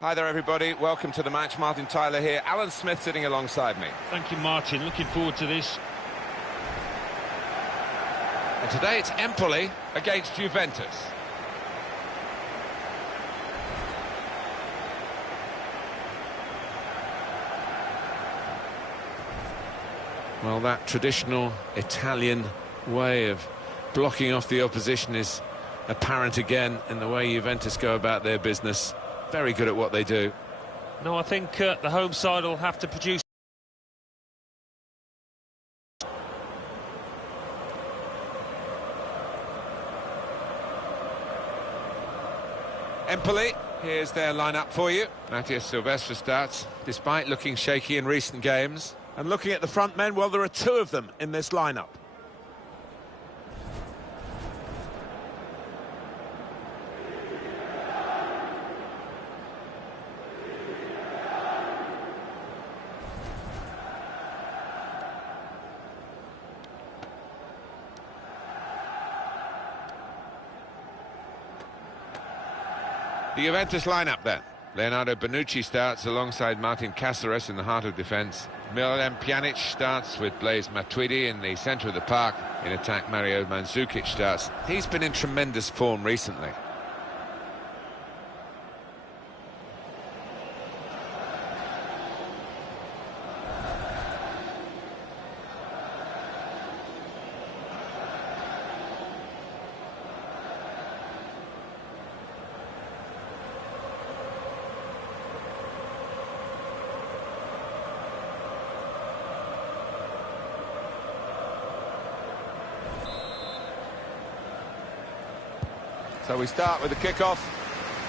Hi there, everybody. Welcome to the match. Martin Tyler here. Alan Smith sitting alongside me. Thank you, Martin. Looking forward to this. And today it's Empoli against Juventus. Well, that traditional Italian way of blocking off the opposition is apparent again in the way Juventus go about their business. Very good at what they do. No, I think the home side will have to produce. Empoli, here's their lineup for you. Matthias Silvestre starts, despite looking shaky in recent games. And looking at the front men, well, there are two of them in this lineup. The Juventus lineup then. Leonardo Bonucci starts alongside Martin Cáceres in the heart of defence. Miralem Pjanic starts with Blaise Matuidi in the centre of the park. In attack, Mario Mandzukic starts. He's been in tremendous form recently. So we start with the kick-off,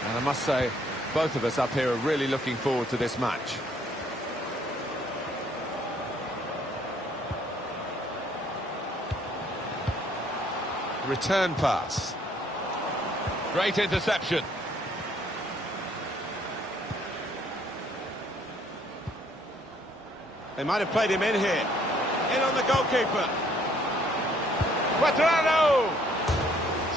and I must say, both of us up here are really looking forward to this match. Return pass. Great interception. They might have played him in here. In on the goalkeeper. Quadrado!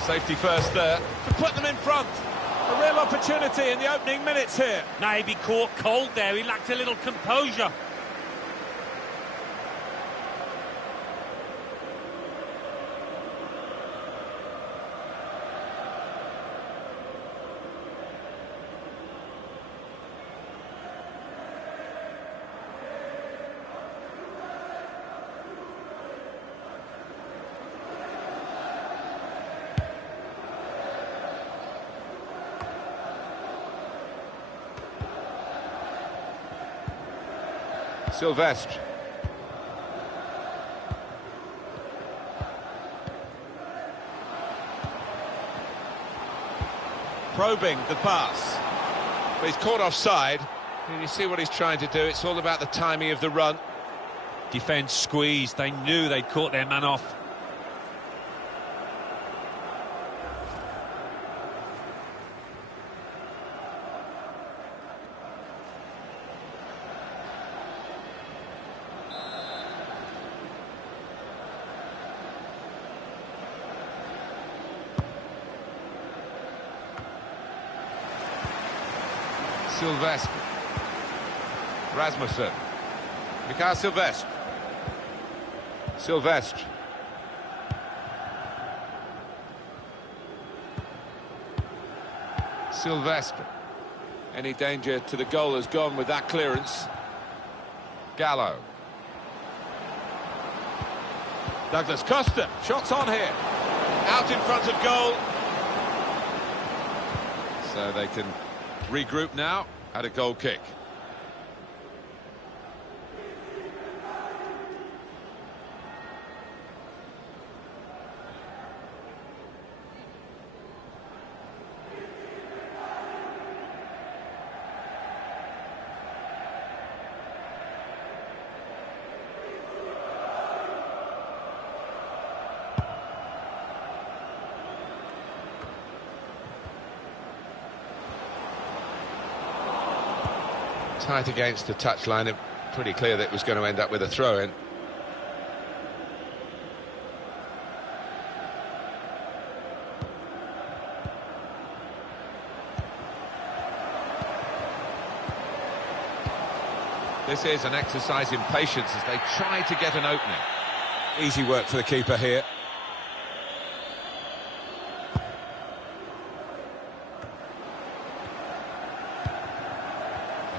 Safety first there. To put them in front. A real opportunity in the opening minutes here. Now, he caught cold there. He lacked a little composure. Silvestre. Probing the pass. But he's caught offside. And you see what he's trying to do. It's all about the timing of the run. Defence squeezed. They knew they'd caught their man off. Silvestre. Rasmussen. Mikael Silvestre. Silvestre. Silvestre. Any danger to the goal has gone with that clearance. Gallo. Douglas Costa. Shots on here. Out in front of goal. So they can regroup now at a goal kick. Tight against the touchline, pretty clear that it was going to end up with a throw-in. This is an exercise in patience as they try to get an opening. Easy work for the keeper here.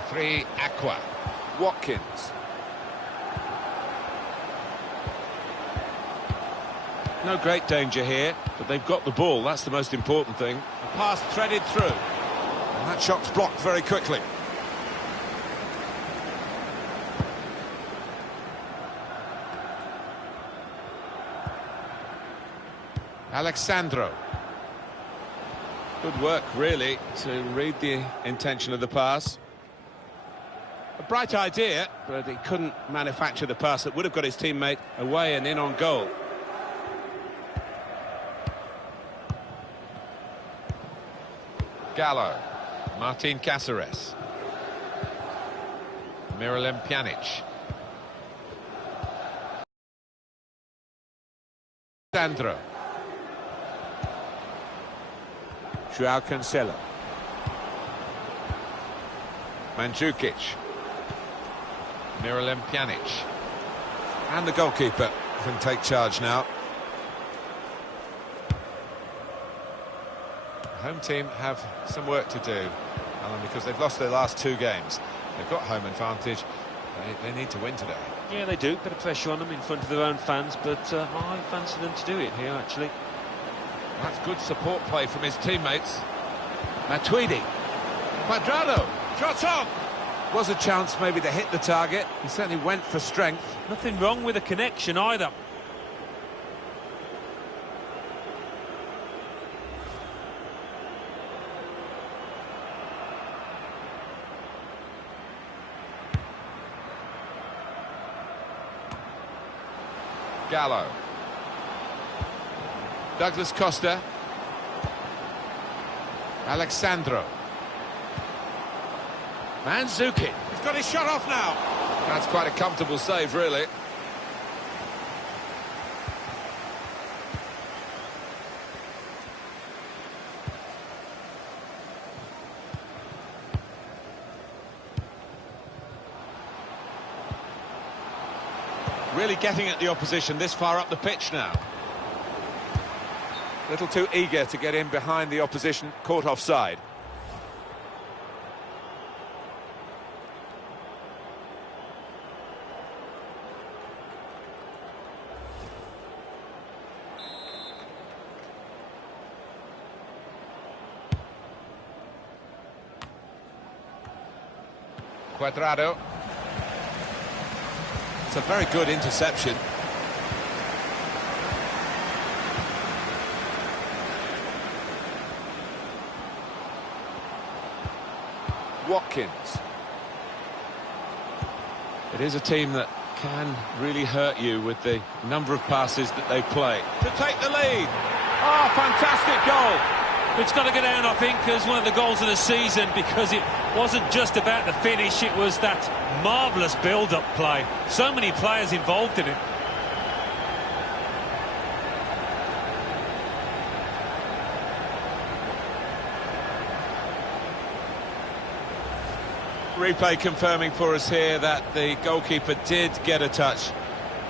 Three Aqua. Watkins. No great danger here, but they've got the ball. That's the most important thing. A pass threaded through. And that shot's blocked very quickly. Alexandro. Good work, really, to read the intention of the pass. A bright idea, but he couldn't manufacture the pass that would have got his teammate away and in on goal. Gallo. Martin Cáceres. Miralem Pjanic. Sandro. Joao Cancelo. Mandzukic. Miralem Pjanic. And the goalkeeper can take charge now. The home team have some work to do, Alan, because they've lost their last two games. They've got home advantage. They need to win today. Yeah, they do. Bit of pressure on them in front of their own fans, but I fancy them to do it here, actually. That's good support play from his teammates. Matuidi. Cuadrado. Shot on! Was a chance maybe to hit the target. He certainly went for strength. Nothing wrong with the connection either. Gallo. Douglas Costa. Alexandro. Mandzukic. He's got his shot off now. That's quite a comfortable save, really. Really getting at the opposition this far up the pitch now. A little too eager to get in behind the opposition, caught offside. Cuadrado. It's a very good interception. Watkins. It is a team that can really hurt you with the number of passes that they play. To take the lead. Oh, fantastic goal. It's got to go down, I think, as one of the goals of the season, because it wasn't just about the finish, it was that marvellous build-up play. So many players involved in it. Replay confirming for us here that the goalkeeper did get a touch,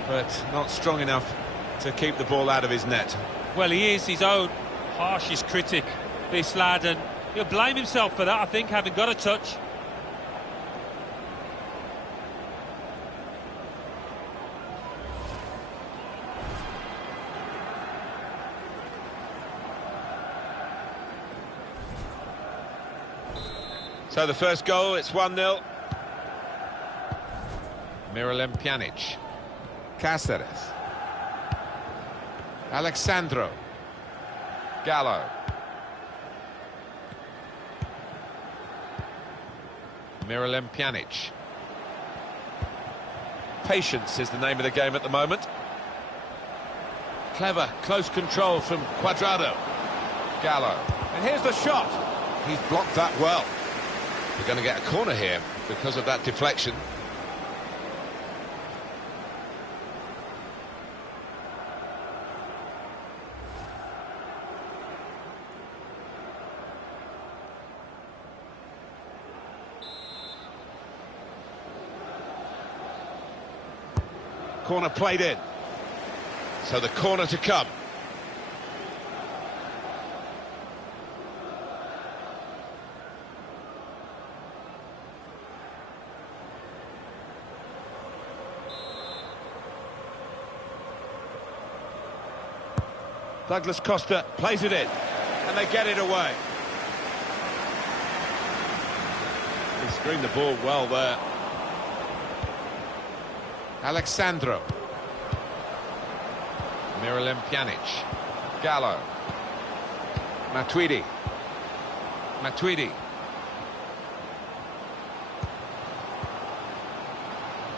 but not strong enough to keep the ball out of his net. Well, he is his own harshest critic, this lad, and he'll blame himself for that, I think, having got a touch. So the first goal, it's 1-0. Miralem Pjanic. Cáceres. Alexandro. Gallo. Miralem Pjanic. Patience is the name of the game at the moment. Clever, close control from Cuadrado. Gallo. And here's the shot. He's blocked that well. We're going to get a corner here because of that deflection. Corner played in. So the corner to come. Douglas Costa plays it in, and they get it away. He screened the ball well there. Alexandro. Miralem Pjanic. Gallo. Matuidi.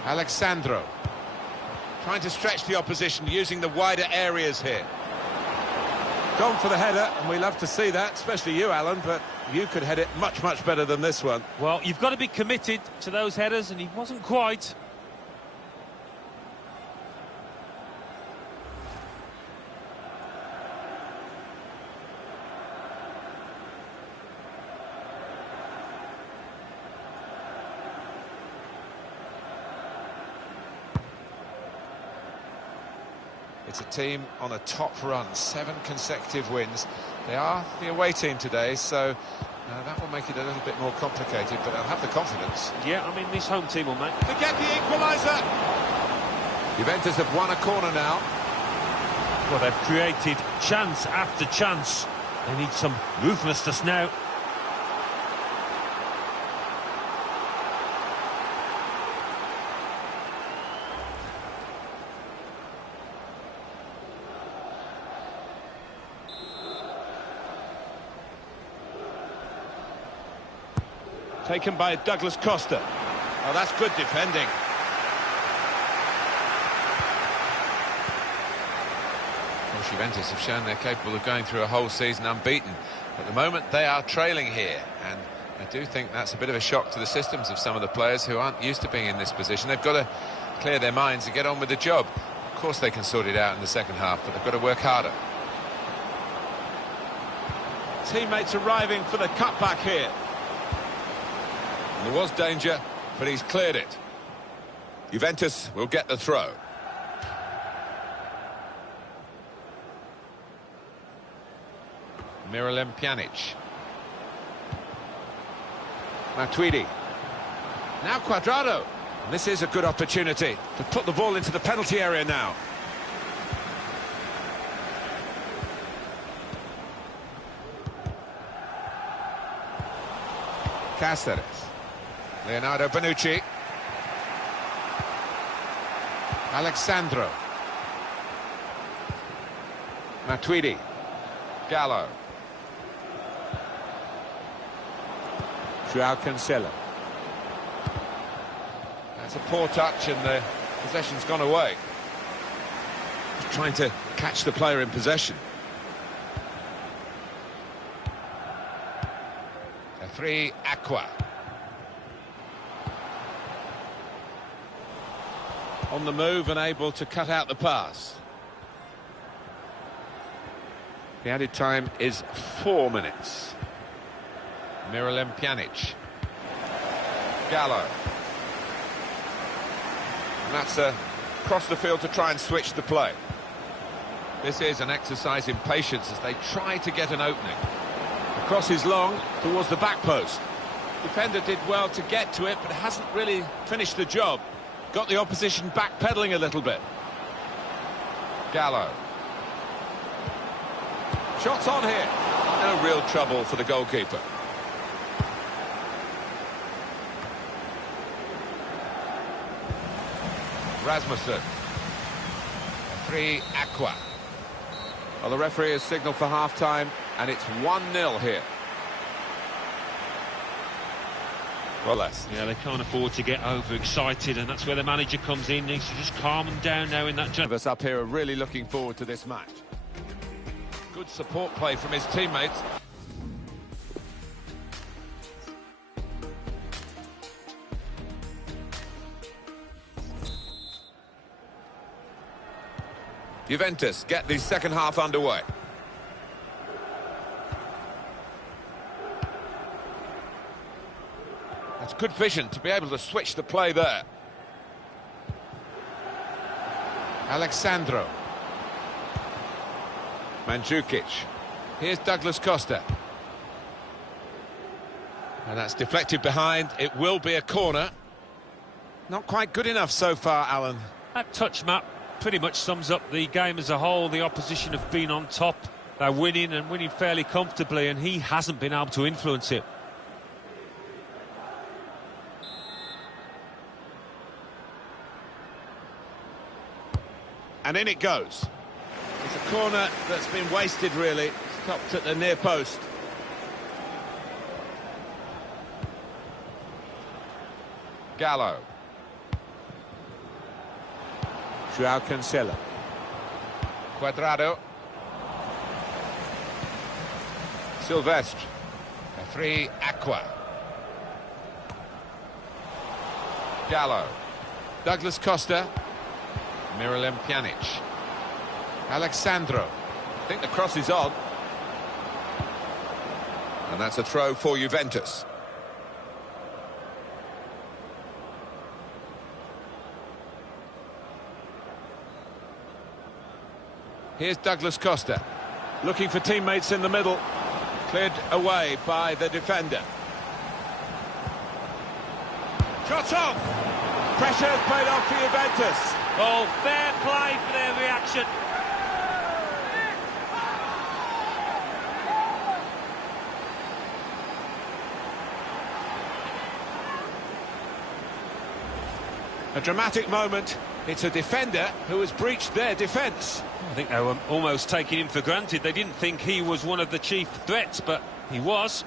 Alexandro. Trying to stretch the opposition using the wider areas here. Gone for the header, and we love to see that, especially you, Alan, but you could head it much, much better than this one. Well, you've got to be committed to those headers, and he wasn't quite. It's a team on a top run, 7 consecutive wins. They are the away team today, so that will make it a little bit more complicated, but they'll have the confidence. Yeah, I mean, this home team will make... To get the equaliser! Juventus have won a corner now. Well, they've created chance after chance. They need some ruthlessness now. Taken by Douglas Costa. Oh, that's good defending. Well, Juventus have shown they're capable of going through a whole season unbeaten. At the moment, they are trailing here, and I do think that's a bit of a shock to the systems of some of the players who aren't used to being in this position. They've got to clear their minds and get on with the job. Of course, they can sort it out in the second half, but they've got to work harder. Teammates arriving for the cutback here. There was danger, but he's cleared it. Juventus will get the throw. Miralem Pjanic. Matuidi. Now Cuadrado. And this is a good opportunity to put the ball into the penalty area now. Cáceres. Leonardo Bonucci. Alexandro. Matuidi. Gallo. Joao Cancelo. That's a poor touch, and the possession's gone away. Just trying to catch the player in possession. A free Aqua. On the move and able to cut out the pass. The added time is 4 minutes. Miralem Pjanic. Gallo. And that's across the field to try and switch the play. This is an exercise in patience as they try to get an opening. The cross is long towards the back post. Defender did well to get to it, but hasn't really finished the job. Got the opposition backpedaling a little bit. Gallo. Shots on here. No real trouble for the goalkeeper. Rasmussen. A free Aqua. Well, the referee has signalled for half-time, and it's 1-0 here. Well, less. Yeah, they can't afford to get overexcited, and that's where the manager comes in. Needs to just calm them down now in that jump. Us up here are really looking forward to this match. Good support play from his teammates. Juventus get the second half underway. That's good vision to be able to switch the play there. Alexandro. Mandzukic. Here's Douglas Costa. And that's deflected behind. It will be a corner. Not quite good enough so far, Alan. That touch map pretty much sums up the game as a whole. The opposition have been on top. They're winning and winning fairly comfortably, and he hasn't been able to influence it. And in it goes. It's a corner that's been wasted, really. Stopped at the near post. Gallo. Joao Cancelo. Cuadrado. Silvestre. A free Aqua. Gallo. Douglas Costa. Miralem Pjanic. Alexandro. I think the cross is on. And that's a throw for Juventus. Here's Douglas Costa. Looking for teammates in the middle. Cleared away by the defender. Shot off! Pressure has paid off for Juventus. Oh, fair play for their reaction. A dramatic moment. It's a defender who has breached their defence. I think they were almost taking him for granted. They didn't think he was one of the chief threats, but he was.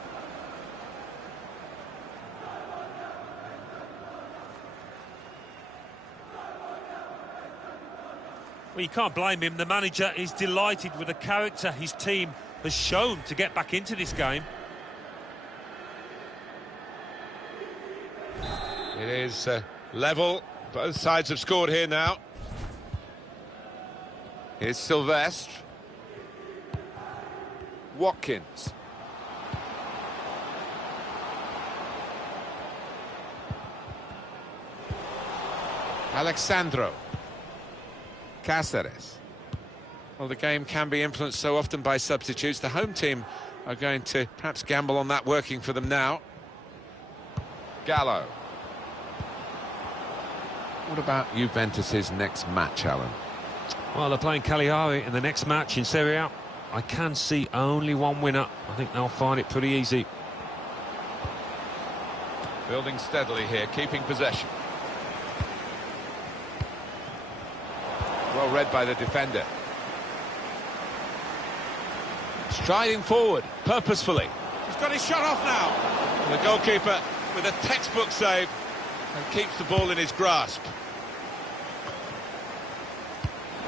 Well, you can't blame him. The manager is delighted with the character his team has shown to get back into this game. It is level. Both sides have scored here now. Here's Silvestre. Watkins. Alexandro. Cáceres. Well, the game can be influenced so often by substitutes. The home team are going to perhaps gamble on that working for them now. Gallo. What about Juventus's next match, Alan? Well, they're playing Cagliari in the next match in Serie A. I can see only one winner. I think they'll find it pretty easy. Building steadily here, keeping possession. Well read by the defender. Striding forward, purposefully. He's got his shot off now. And the goalkeeper with a textbook save and keeps the ball in his grasp.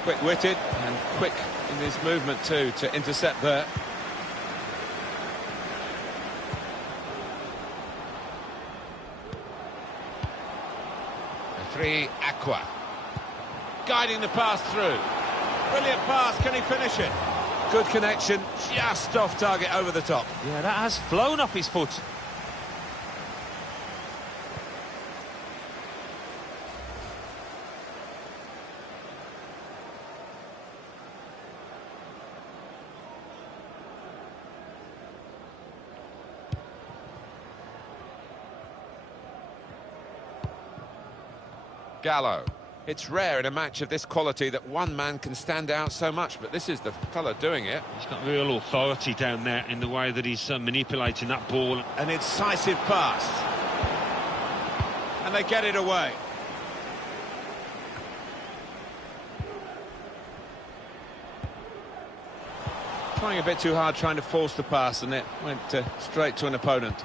Quick-witted and quick in his movement too to intercept there. A free Aqua. Guiding the pass through. Brilliant pass, can he finish it? Good connection, just off target over the top. Yeah, that has flown off his foot. Gallo. It's rare in a match of this quality that one man can stand out so much, but this is the fella doing it. He's got real authority down there in the way that he's manipulating that ball. An incisive pass. And they get it away. Trying a bit too hard, trying to force the pass, and it went straight to an opponent.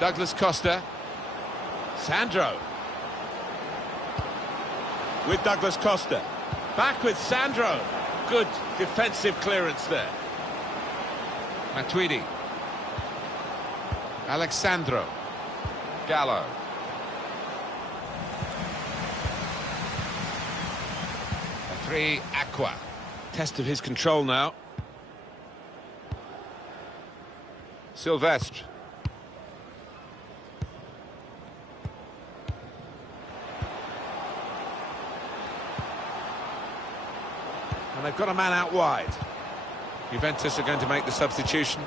Douglas Costa. Sandro. With Douglas Costa. Back with Sandro. Good defensive clearance there. Matuidi. Alexandro. Gallo. A free Aqua. Test of his control now. And they've got a man out wide. Juventus are going to make the substitution.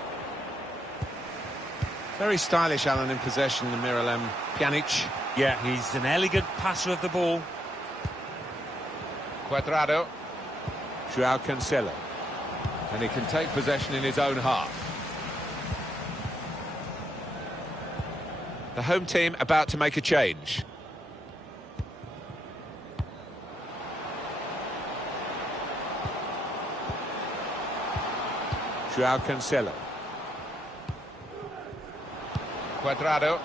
Very stylish, Alan, in possession, the Miralem Pjanic. Yeah, he's an elegant passer of the ball. Cuadrado. Joao Cancelo. And he can take possession in his own half. The home team about to make a change. Joao Cancelo. Cuadrado.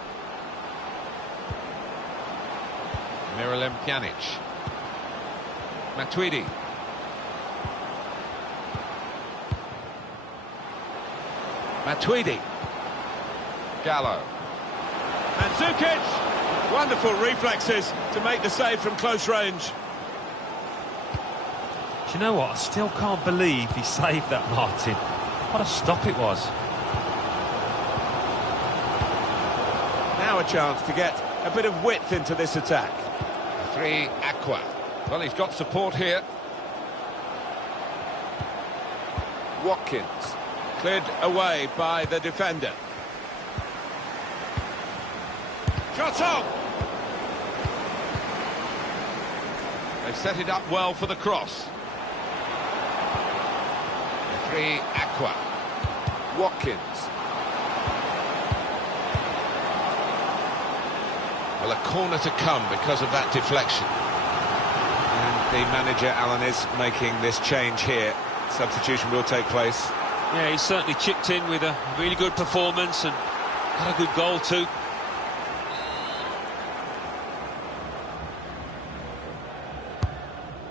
Miralem Pjanic. Matuidi. Matuidi. Gallo. Mandzukic! Wonderful reflexes to make the save from close range. Do you know what? I still can't believe he saved that, Martin. What a stop it was. Now a chance to get a bit of width into this attack. 3 Aqua. Well, he's got support here. Watkins. Cleared away by the defender. Shot on! They've set it up well for the cross. 3 Aqua. Watkins. Well, a corner to come because of that deflection. And the manager, Alan, is making this change here. Substitution will take place. Yeah, he's certainly chipped in with a really good performance and got a good goal too.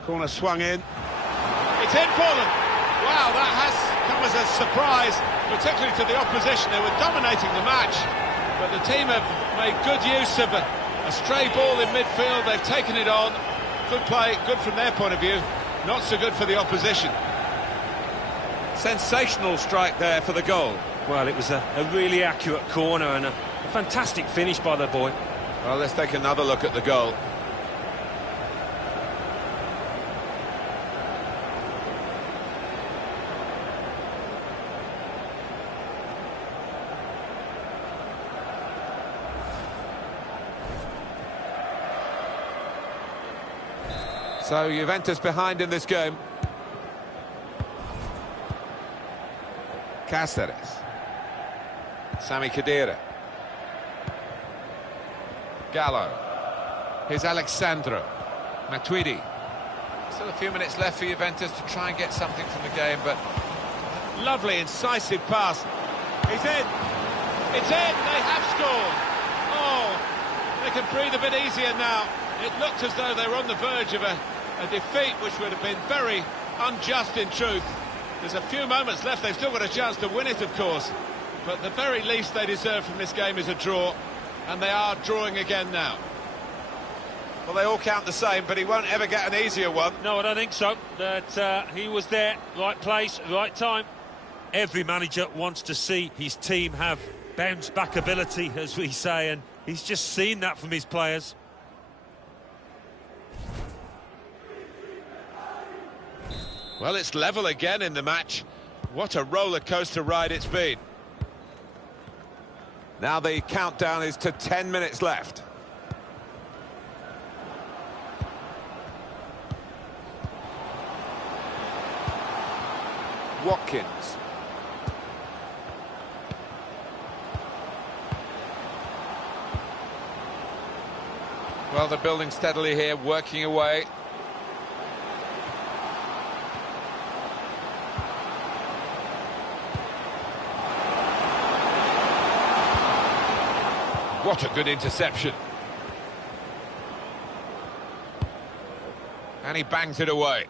Corner swung in. It's in for them. Wow, that has come as a surprise, particularly to the opposition. They were dominating the match, but the team have made good use of a stray ball in midfield. They've taken it on. Good play, good from their point of view. Not so good for the opposition. Sensational strike there for the goal. Well, it was a really accurate corner and a fantastic finish by the boy. Well, let's take another look at the goal. So Juventus behind in this game. Cáceres. Sami Khedira. Gallo. Here's Alexandro. Matuidi. Still a few minutes left for Juventus to try and get something from the game, but... Lovely, incisive pass. He's in. It's in. They have scored. Oh, they can breathe a bit easier now. It looked as though they were on the verge of a defeat, which would have been very unjust in truth. There's a few moments left. They've still got a chance to win it, of course. But the very least they deserve from this game is a draw. And they are drawing again now. Well, they all count the same, but he won't ever get an easier one. No, I don't think so. That he was there, right place, right time. Every manager wants to see his team have bounce-back ability, as we say, and he's just seen that from his players. Well, it's level again in the match. What a roller-coaster ride it's been. Now the countdown is to 10 minutes left. Watkins. Well, they're building steadily here, working away. What a good interception. And he bangs it away.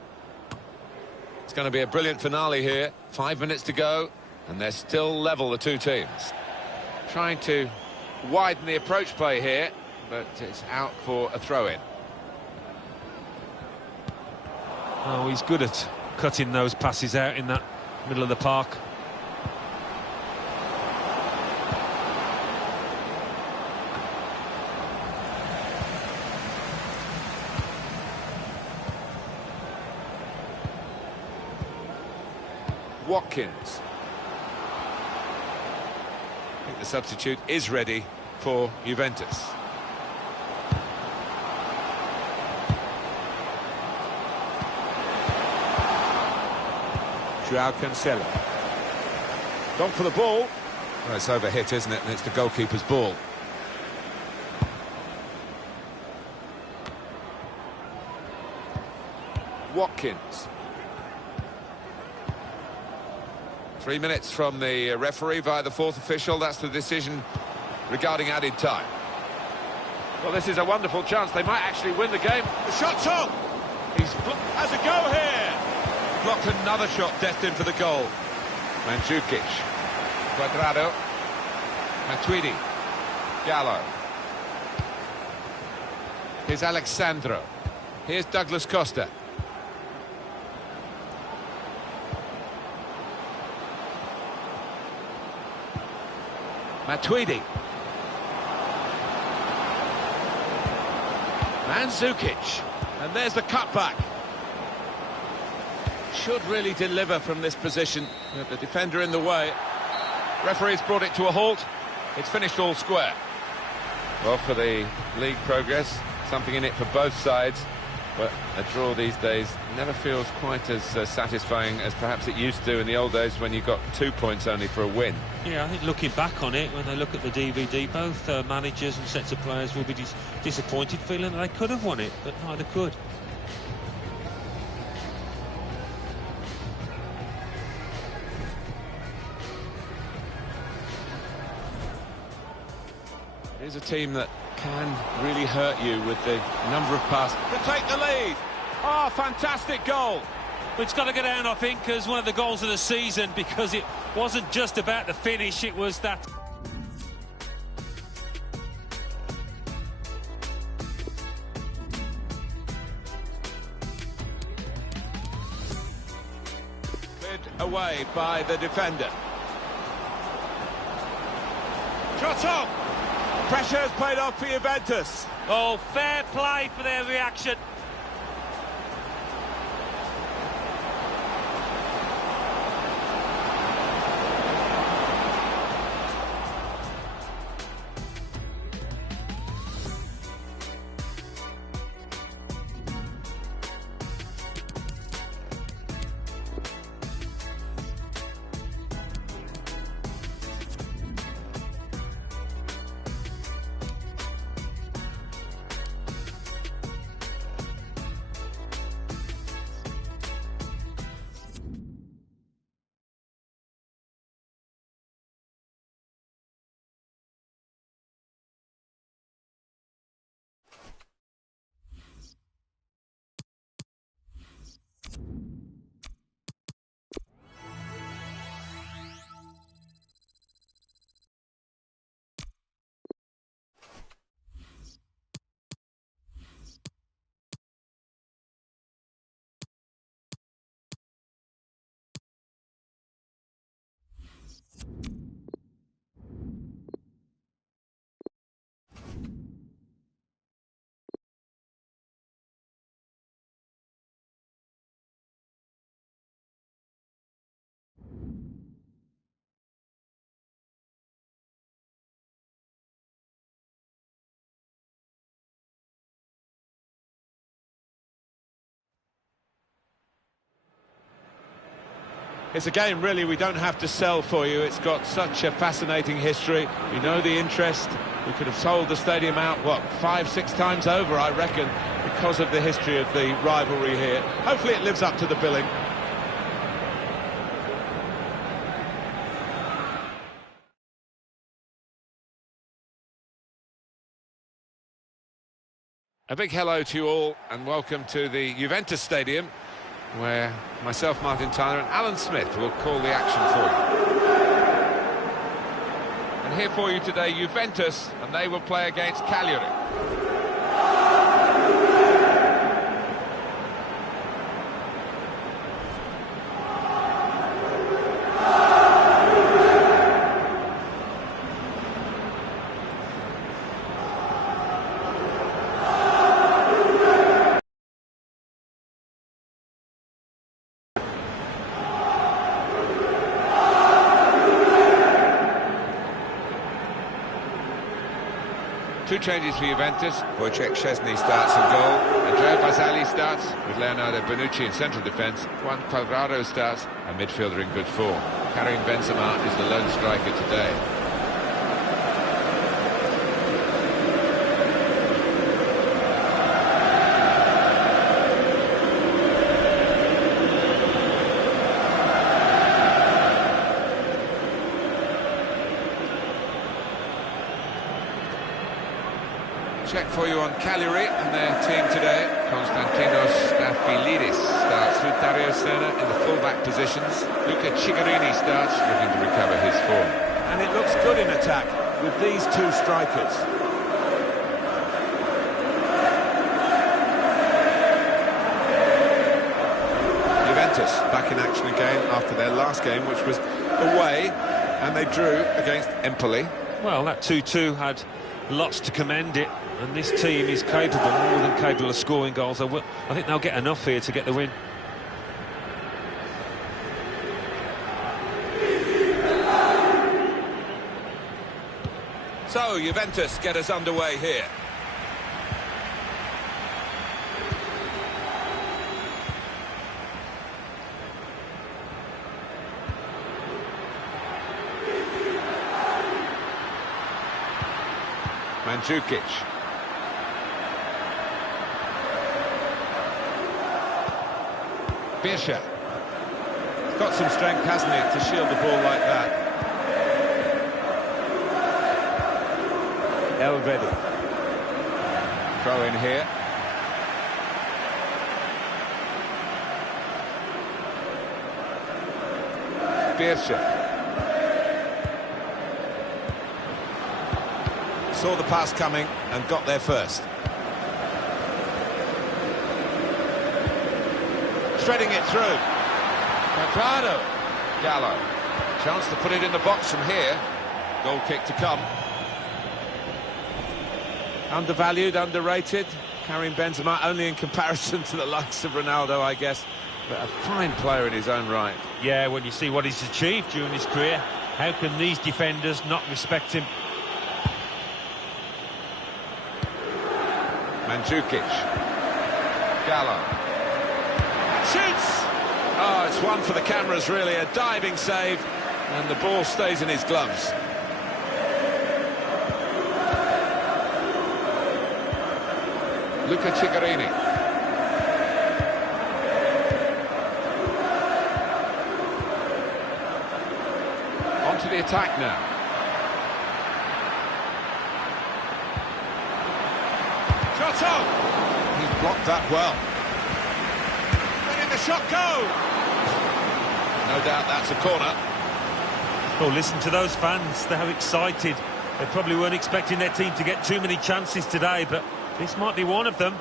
It's going to be a brilliant finale here. 5 minutes to go, and they're still level, the two teams. Trying to widen the approach play here, but it's out for a throw-in. Oh, he's good at cutting those passes out in that middle of the park. Watkins. I think the substitute is ready for Juventus. Joao Cancelo. Gone for the ball. Well, it's overhit, isn't it? And it's the goalkeeper's ball. Watkins. 3 minutes from the referee via the fourth official. That's the decision regarding added time. Well, this is a wonderful chance. They might actually win the game. The shot's on. Has a go here. Blocked another shot destined for the goal. Mandzukic. Quadrado. Matuidi. Gallo. Here's Alexandro. Here's Douglas Costa. Matuidi. Mandzukic. And there's the cutback. Should really deliver from this position. The defender in the way. Referee's brought it to a halt. It's finished all square. Well, for the league progress, something in it for both sides. But a draw these days never feels quite as satisfying as perhaps it used to in the old days when you got 2 points only for a win. Yeah, I think looking back on it, when they look at the DVD, both managers and sets of players will be disappointed, feeling that they could have won it, but neither could. Here's a team that can really hurt you with the number of passes. To take the lead. Oh, fantastic goal. It's got to go down, I think, as one of the goals of the season, because it wasn't just about the finish, it was that. Cleared away by the defender. Shot on. Pressure has paid off for Juventus. Oh, fair play for their reaction. It's a game, really, we don't have to sell for you. It's got such a fascinating history. You know the interest. We could have sold the stadium out, what, 5-6 times over, I reckon, because of the history of the rivalry here. Hopefully it lives up to the billing. A big hello to you all and welcome to the Juventus Stadium, where myself, Martin Tyler, and Alan Smith will call the action for you. And here for you today, Juventus, and they will play against Cagliari. changes for Juventus. Wojciech Szczesny starts in goal. Andrea Barzagli starts with Leonardo Bonucci in central defence. Juan Cuadrado starts, a midfielder in good form. Karim Benzema is the lone striker today. Check for you on Cagliari and their team today. Konstantinos Stafylidis starts with Dario Serna in the full-back positions. Luca Cigarini starts, looking to recover his form. And it looks good in attack with these two strikers. Juventus back in action again after their last game, which was away, and they drew against Empoli. Well, that 2-2 had lots to commend it, and this team is capable, more than capable of scoring goals. I think they'll get enough here to get the win. So, Juventus get us underway here. Mandzukic. Birsha. Got some strength, hasn't he, to shield the ball like that. Elvedi. Throw in here. Birsha. Saw the pass coming and got there first. Threading it through. Mercado. Gallo. Chance to put it in the box from here. Goal kick to come. Undervalued, underrated. Karim Benzema only in comparison to the likes of Ronaldo, I guess. But a fine player in his own right. Yeah, when you see what he's achieved during his career, how can these defenders not respect him? Mandzukic. Gallo. Shoots! Oh, it's one for the cameras, really. A diving save, and the ball stays in his gloves. Luca Cigarini. On to the attack now. Shot on! He's blocked that well. Letting the shot go! No doubt that's a corner. Oh, listen to those fans. They're excited. They probably weren't expecting their team to get too many chances today, but this might be one of them.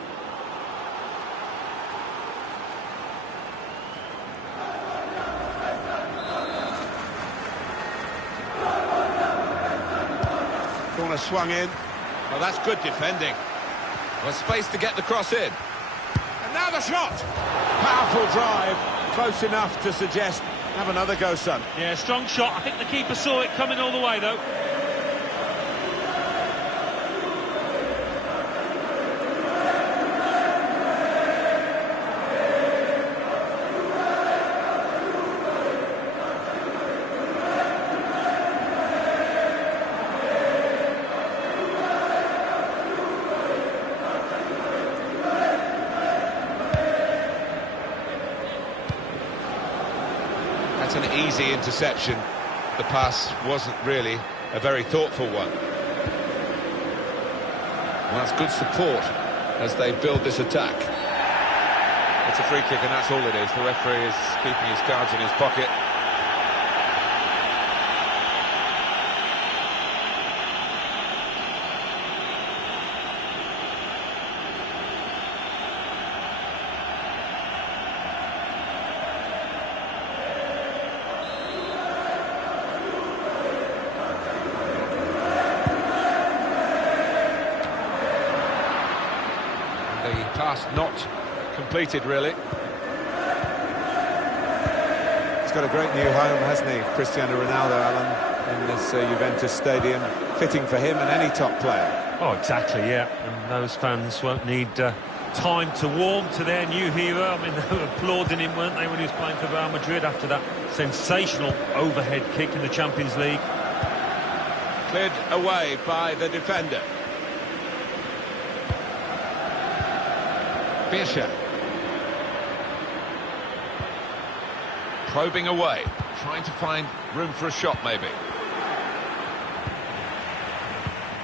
Corner swung in. Well, that's good defending. Well, space to get the cross in. And now the shot! Powerful drive. Close enough to suggest, have another go, son. Yeah, strong shot. I think the keeper saw it coming all the way, though. That's an easy interception. The pass wasn't really a very thoughtful one. Well, that's good support as they build this attack. It's a free kick and that's all it is. The referee is keeping his cards in his pocket. The pass not completed, really. He's got a great new home, hasn't he, Cristiano Ronaldo, Alan, in this Juventus stadium. Fitting for him and any top player. Oh, exactly, yeah. And those fans won't need time to warm to their new hero. I mean, they were applauding him, weren't they, when he was playing for Real Madrid after that sensational overhead kick in the Champions League. Cleared away by the defender. Birsha. Probing away, trying to find room for a shot, maybe.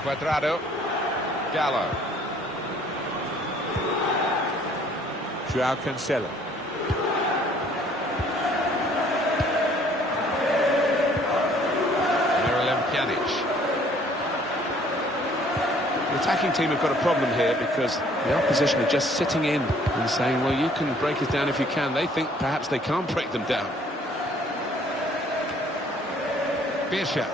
Cuadrado. Gallo. Joao Cancelo. The attacking team have got a problem here because the opposition are just sitting in and saying, well, you can break us down if you can. They think perhaps they can't break them down. Birsha.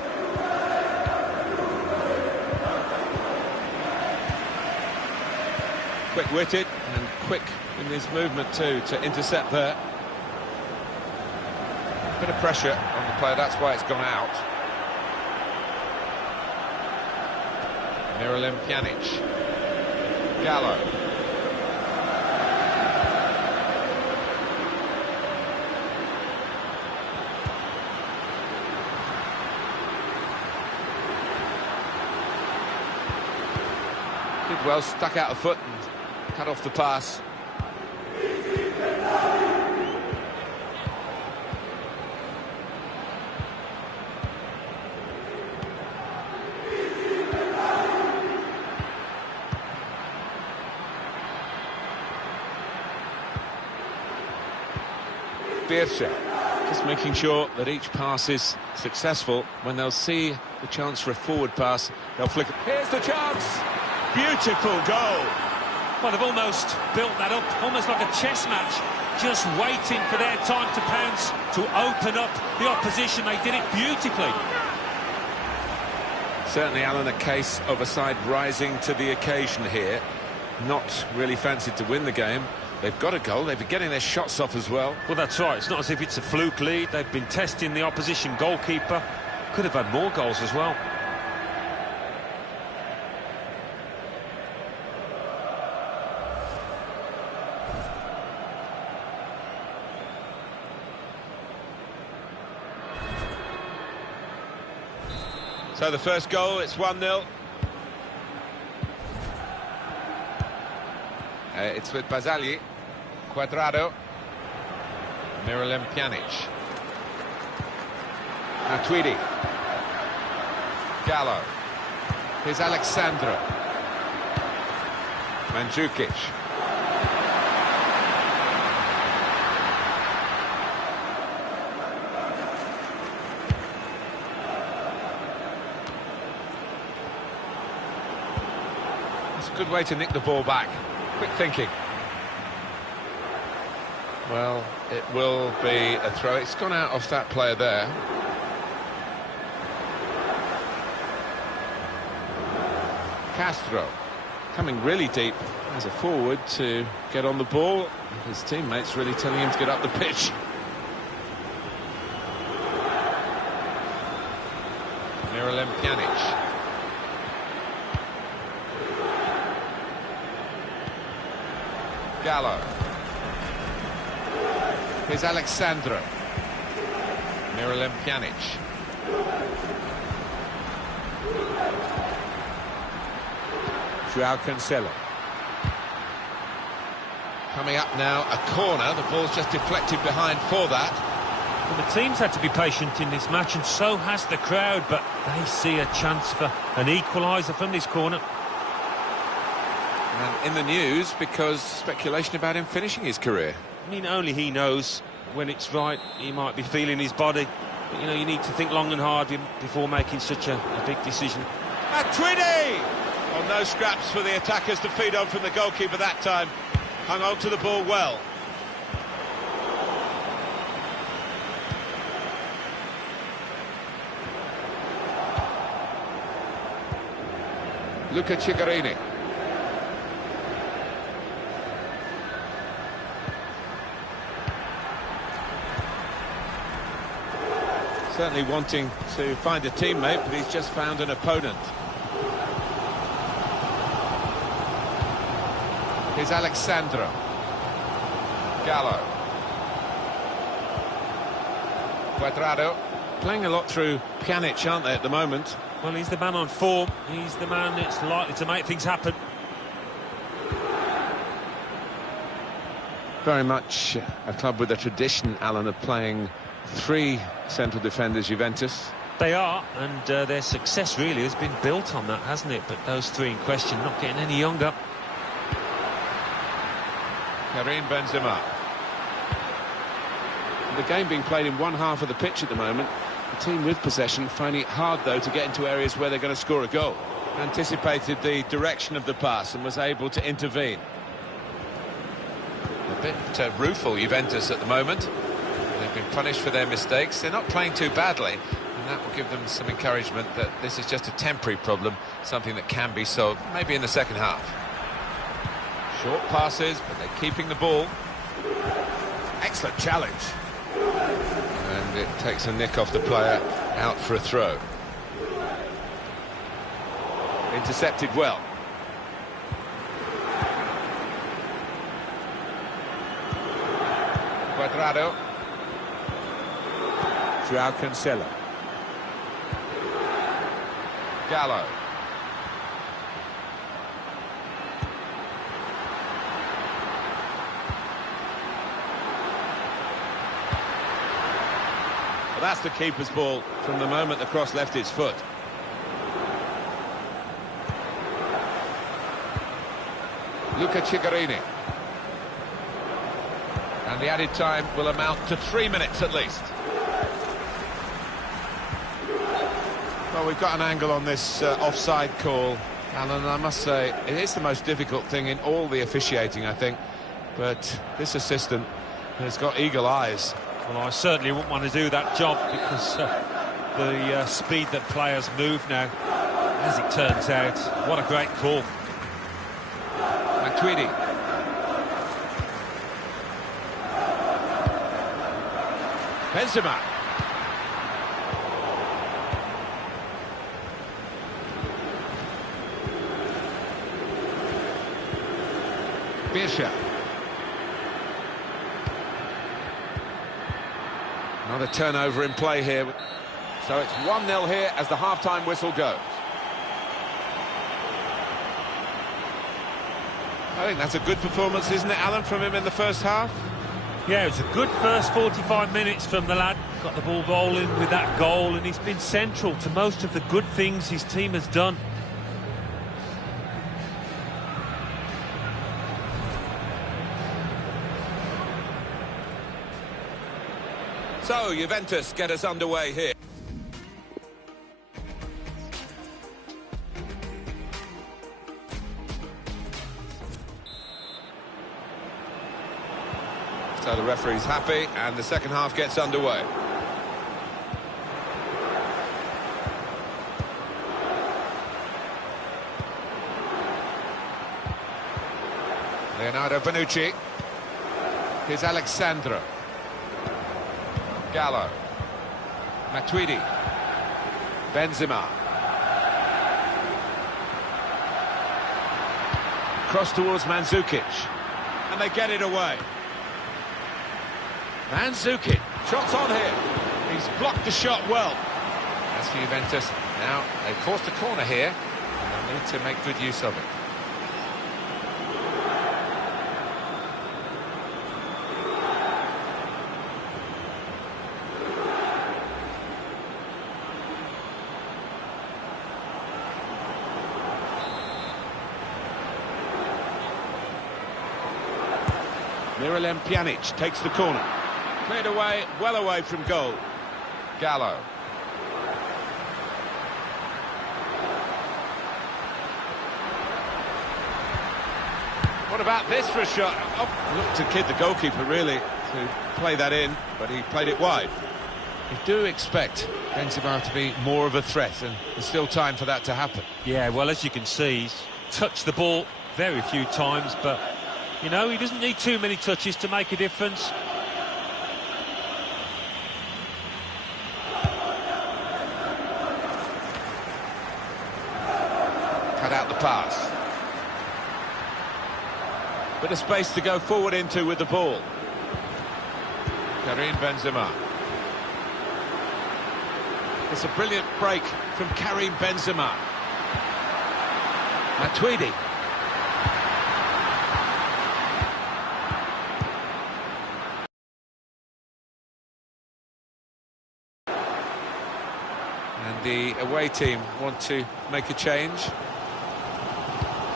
Quick-witted and quick in his movement too to intercept there. Bit of pressure on the player, that's why it's gone out. Miralem Pjanic. Gallo. Did well, stuck out a foot and cut off the pass. Just making sure that each pass is successful. When they'll see the chance for a forward pass, they'll flick it. Here's the chance! Beautiful goal! Well, they've almost built that up, almost like a chess match, just waiting for their time to pounce, to open up the opposition. They did it beautifully. Certainly, Alan, a case of a side rising to the occasion here. Not really fancied to win the game. They've got a goal, they've been getting their shots off as well. Well, that's right, it's not as if it's a fluke lead. They've been testing the opposition goalkeeper. Could have had more goals as well. So the first goal, it's 1-0. It's with Bazali. Cuadrado. Miralem Pjanic. Matuidi. Gallo. Here's Alexandra. Mandzukic. It's a good way to nick the ball back. Quick thinking. Well, it will be a throw. It's gone out off that player there. Castro coming really deep as a forward to get on the ball. His teammates really telling him to get up the pitch. Miralem Pjanic. Gallo. Here's Alexandra. Miralem Pjanic. Joao Cancelo. Coming up now, a corner. The ball's just deflected behind for that. Well, the team's had to be patient in this match, and so has the crowd, but they see a chance for an equaliser from this corner. And in the news because speculation about him finishing his career. I mean, only he knows when it's right. He might be feeling his body. But, you know, you need to think long and hard before making such a big decision. Matuidi! Well, no scraps for the attackers to feed on from the goalkeeper that time. Hung on to the ball well. Luca Cigarini. Certainly wanting to find a teammate, but he's just found an opponent. Here's Alexandro. Gallo. Cuadrado. Playing a lot through Pjanic, aren't they, at the moment? Well, he's the man on form. He's the man that's likely to make things happen. Very much a club with a tradition, Alan, of playing three central defenders, Juventus. They are, and their success really has been built on that, hasn't it? But those three in question not getting any younger. Karim Benzema. The game being played in one half of the pitch at the moment. The team with possession finding it hard, though, to get into areas where they're going to score a goal. Anticipated the direction of the pass and was able to intervene. A bit rueful, Juventus, at the moment. They've been punished for their mistakes. They're not playing too badly, and that will give them some encouragement that this is just a temporary problem, something that can be solved, maybe in the second half. Short passes, but they're keeping the ball. Excellent challenge. And it takes a nick off the player, out for a throw. Intercepted well. Cuadrado. Joao Cancelo. Gallo. Well, that's the keeper's ball from the moment the cross left his foot. Luca Cigarini. And the added time will amount to 3 minutes at least. Well, we've got an angle on this offside call, Alan, I must say it is the most difficult thing in all the officiating, I think. But this assistant has got eagle eyes. Well, I certainly wouldn't want to do that job because the speed that players move now, as it turns out. What a great call. Matuidi. Benzema. Birsha. Another turnover in play here. So it's 1-0 here as the half-time whistle goes. I think that's a good performance, isn't it, Alan, from him in the first half? Yeah, it was a good first 45 minutes from the lad. Got the ball rolling with that goal, and he's been central to most of the good things his team has done. So, Juventus get us underway here. So the referee's happy, and the second half gets underway. Leonardo Bonucci. Here's Alexandro. Gallo. Matuidi. Benzema. Cross towards Mandzukic. And they get it away. Mandzukic, shots on here. He's blocked the shot well. That's for Juventus. Now, they forced a corner here, and they'll need to make good use of it. Miralem Pjanic takes the corner. Cleared away, well away from goal. Gallo. What about this for a shot? Oh, looked to kid the goalkeeper, really, to play that in, but he played it wide. You do expect Benzema to be more of a threat, and there's still time for that to happen. Yeah, well, as you can see, he's touched the ball very few times, but, you know, he doesn't need too many touches to make a difference. Cut out the pass. Bit of space to go forward into with the ball. Karim Benzema. It's a brilliant break from Karim Benzema. Matuidi. And the away team want to make a change.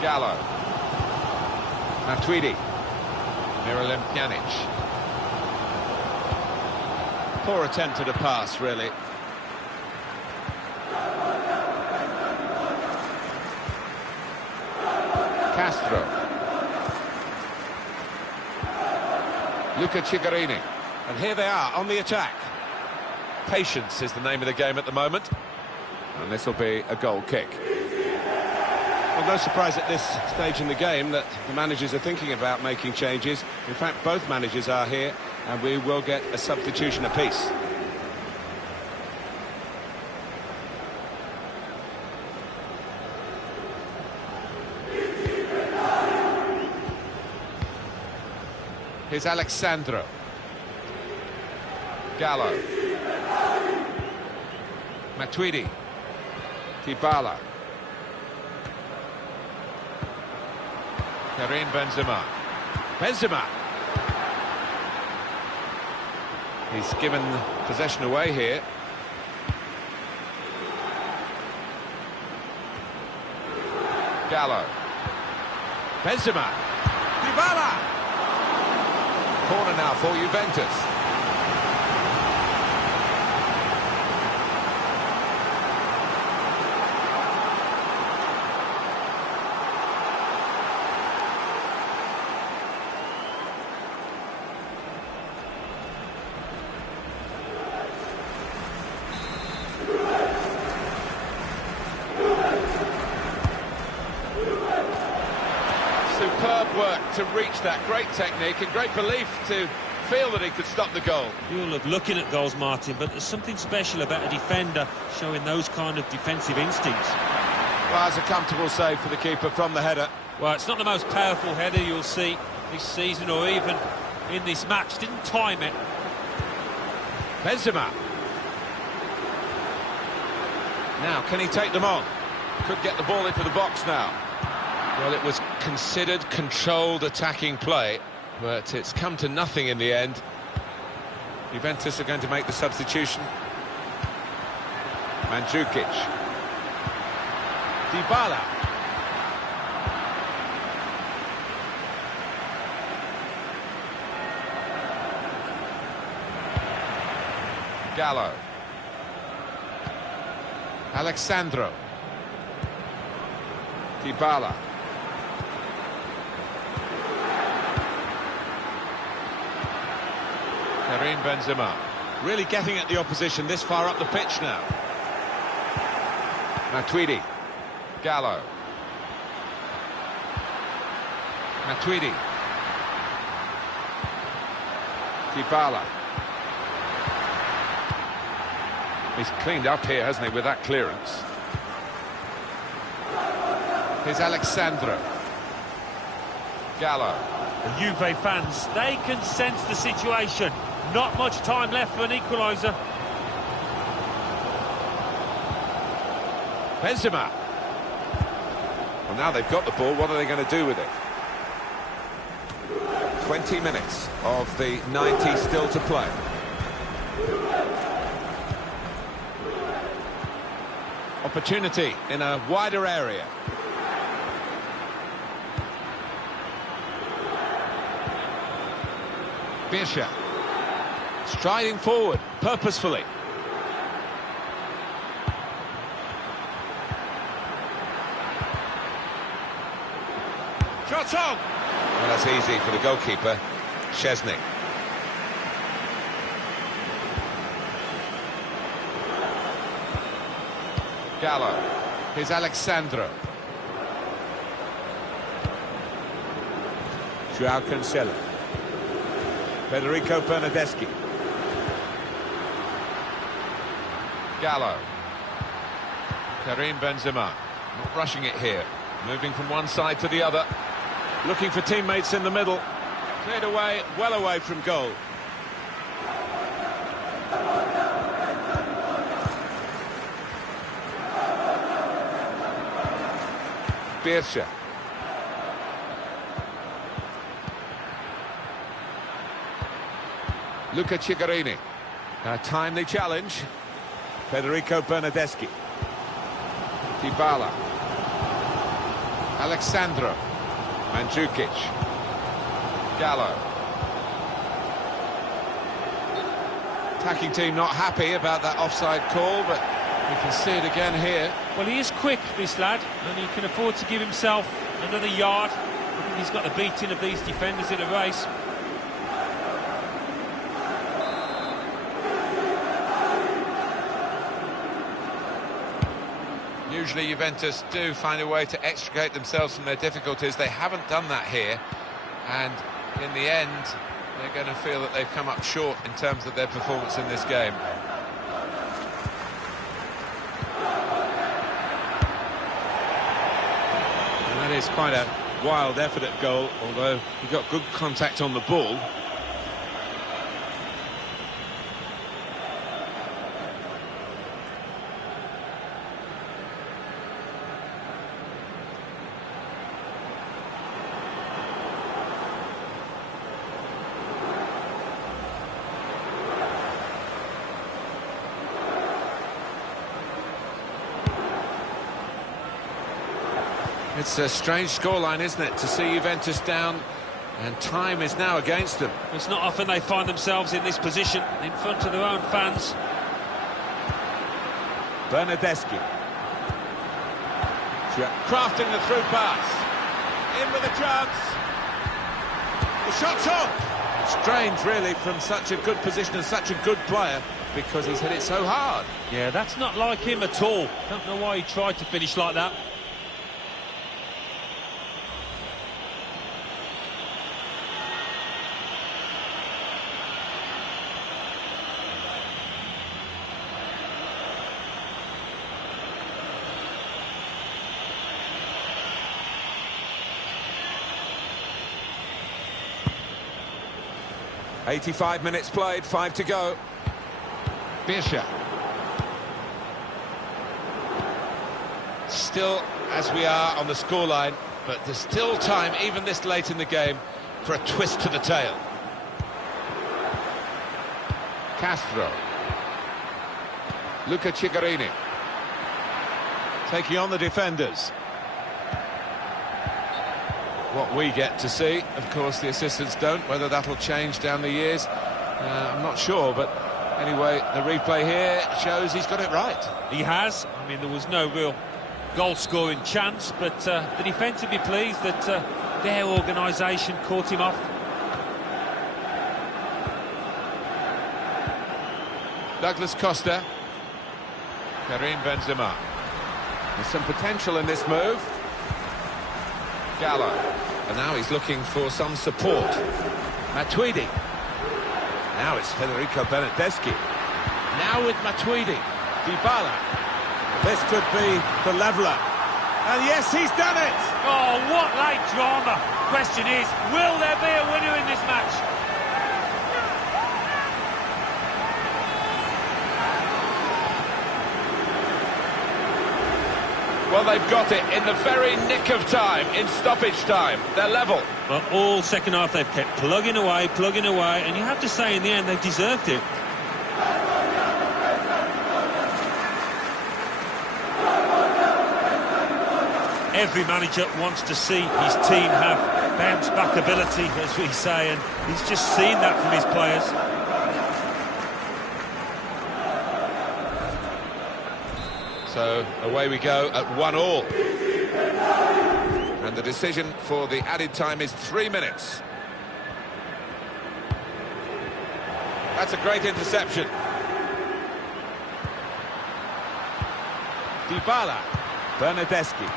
Gallo. Matuidi. Miralem Pjanic. Poor attempt at a pass, really. Castro. Luca Cigarini. And here they are on the attack. Patience is the name of the game at the moment. And this will be a goal kick. Well, no surprise at this stage in the game that the managers are thinking about making changes. In fact, both managers are here, and we will get a substitution apiece. Here's Alexandro. Gallo. Matuidi. Dybala. Karim Benzema. Benzema. He's given possession away here. Gallo. Benzema. Dybala. Corner now for Juventus. Superb work to reach that. Great technique and great belief to feel that he could stop the goal. You love looking at goals, Martin, but there's something special about a defender showing those kind of defensive instincts. Well, it's a comfortable save for the keeper from the header. Well, it's not the most powerful header you'll see this season or even in this match. Didn't time it. Benzema. Now, can he take them on? Could get the ball into the box now. Well, it was considered controlled attacking play, but it's come to nothing in the end. Juventus are going to make the substitution. Mandzukic. Dybala. Gallo. Alexandro. Dybala. Karim Benzema. Really getting at the opposition this far up the pitch now. Matuidi. Gallo. Matuidi. Dybala. He's cleaned up here, hasn't he, with that clearance. Here's Alexandro. Gallo. The Juve fans, they can sense the situation. Not much time left for an equaliser. Benzema. Well, now they've got the ball, what are they going to do with it? 20 minutes of the 90 still to play. Opportunity in a wider area. Birsha. Striding forward, purposefully. Shot on! Well, that's easy for the goalkeeper, Szczesny. Gallo. Here's Alexandro. Joao Cancelo. Federico Bernardeschi. Gallo. Karim Benzema. Not rushing it here. Moving from one side to the other. Looking for teammates in the middle. Cleared away, well away from goal. Birsha. Luca Cigarini. A timely challenge. Federico Bernardeschi. Dybala. Alexandro. Mandzukic. Gallo. Attacking team not happy about that offside call, but we can see it again here. Well, he is quick, this lad, and he can afford to give himself another yard. I think he's got the beating of these defenders in a race. Usually Juventus do find a way to extricate themselves from their difficulties. They haven't done that here, and in the end they're going to feel that they've come up short in terms of their performance in this game. And that is quite a wild effort at goal, although he got good contact on the ball. It's a strange scoreline, isn't it, to see Juventus down, and time is now against them. It's not often they find themselves in this position, in front of their own fans. Bernardeschi. Crafting the through pass. In with a chance. The shot's on. Strange, really, from such a good position and such a good player, because he's hit it so hard. Yeah, that's not like him at all. Don't know why he tried to finish like that. .85 minutes played, 5 to go. Birsha. Still, as we are on the scoreline, but there's still time, even this late in the game, for a twist to the tail. Castro. Luca Cigarini. Taking on the defenders. What we get to see, of course the assistants don't. Whether that'll change down the years, I'm not sure, but anyway, the replay here shows he's got it right. He has. I mean, there was no real goal-scoring chance, but the defence would be pleased that their organisation caught him off. Douglas Costa. Karim Benzema. There's some potential in this move. Gallo. And now he's looking for some support. Matuidi. Now it's Federico Bernardeschi. Now with Matuidi. Dybala. This could be the leveller. And yes, he's done it! Oh, what late drama. Question is, will there be a winner in this match? Well, they've got it in the very nick of time, in stoppage time. They're level. Well, all second half they've kept plugging away, and you have to say in the end they've deserved it. Every manager wants to see his team have bounce-back ability, as we say, and he's just seen that from his players. So away we go at 1-1. And the decision for the added time is 3 minutes. That's a great interception. Dybala. Bernardeschi.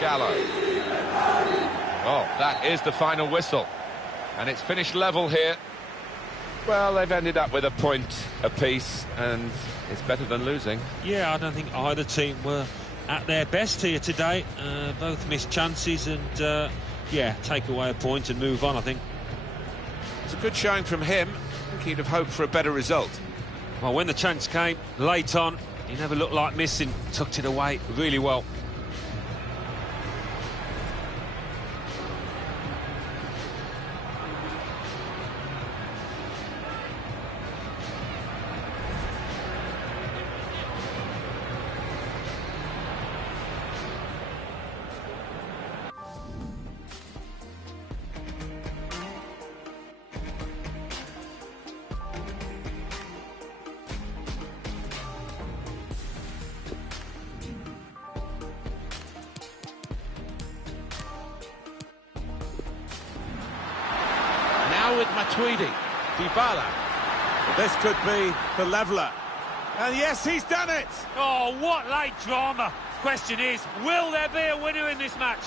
Gallo. Oh, that is the final whistle. And it's finished level here. Well, they've ended up with a point apiece, and it's better than losing. Yeah, I don't think either team were at their best here today. Both missed chances and, yeah, take away a point and move on, I think. It's a good showing from him. I think he'd have hoped for a better result. Well, when the chance came late on, he never looked like missing, tucked it away really well. With Matuidi, Dybala. This could be the leveller. And yes, he's done it! Oh, what late drama. Question is, will there be a winner in this match?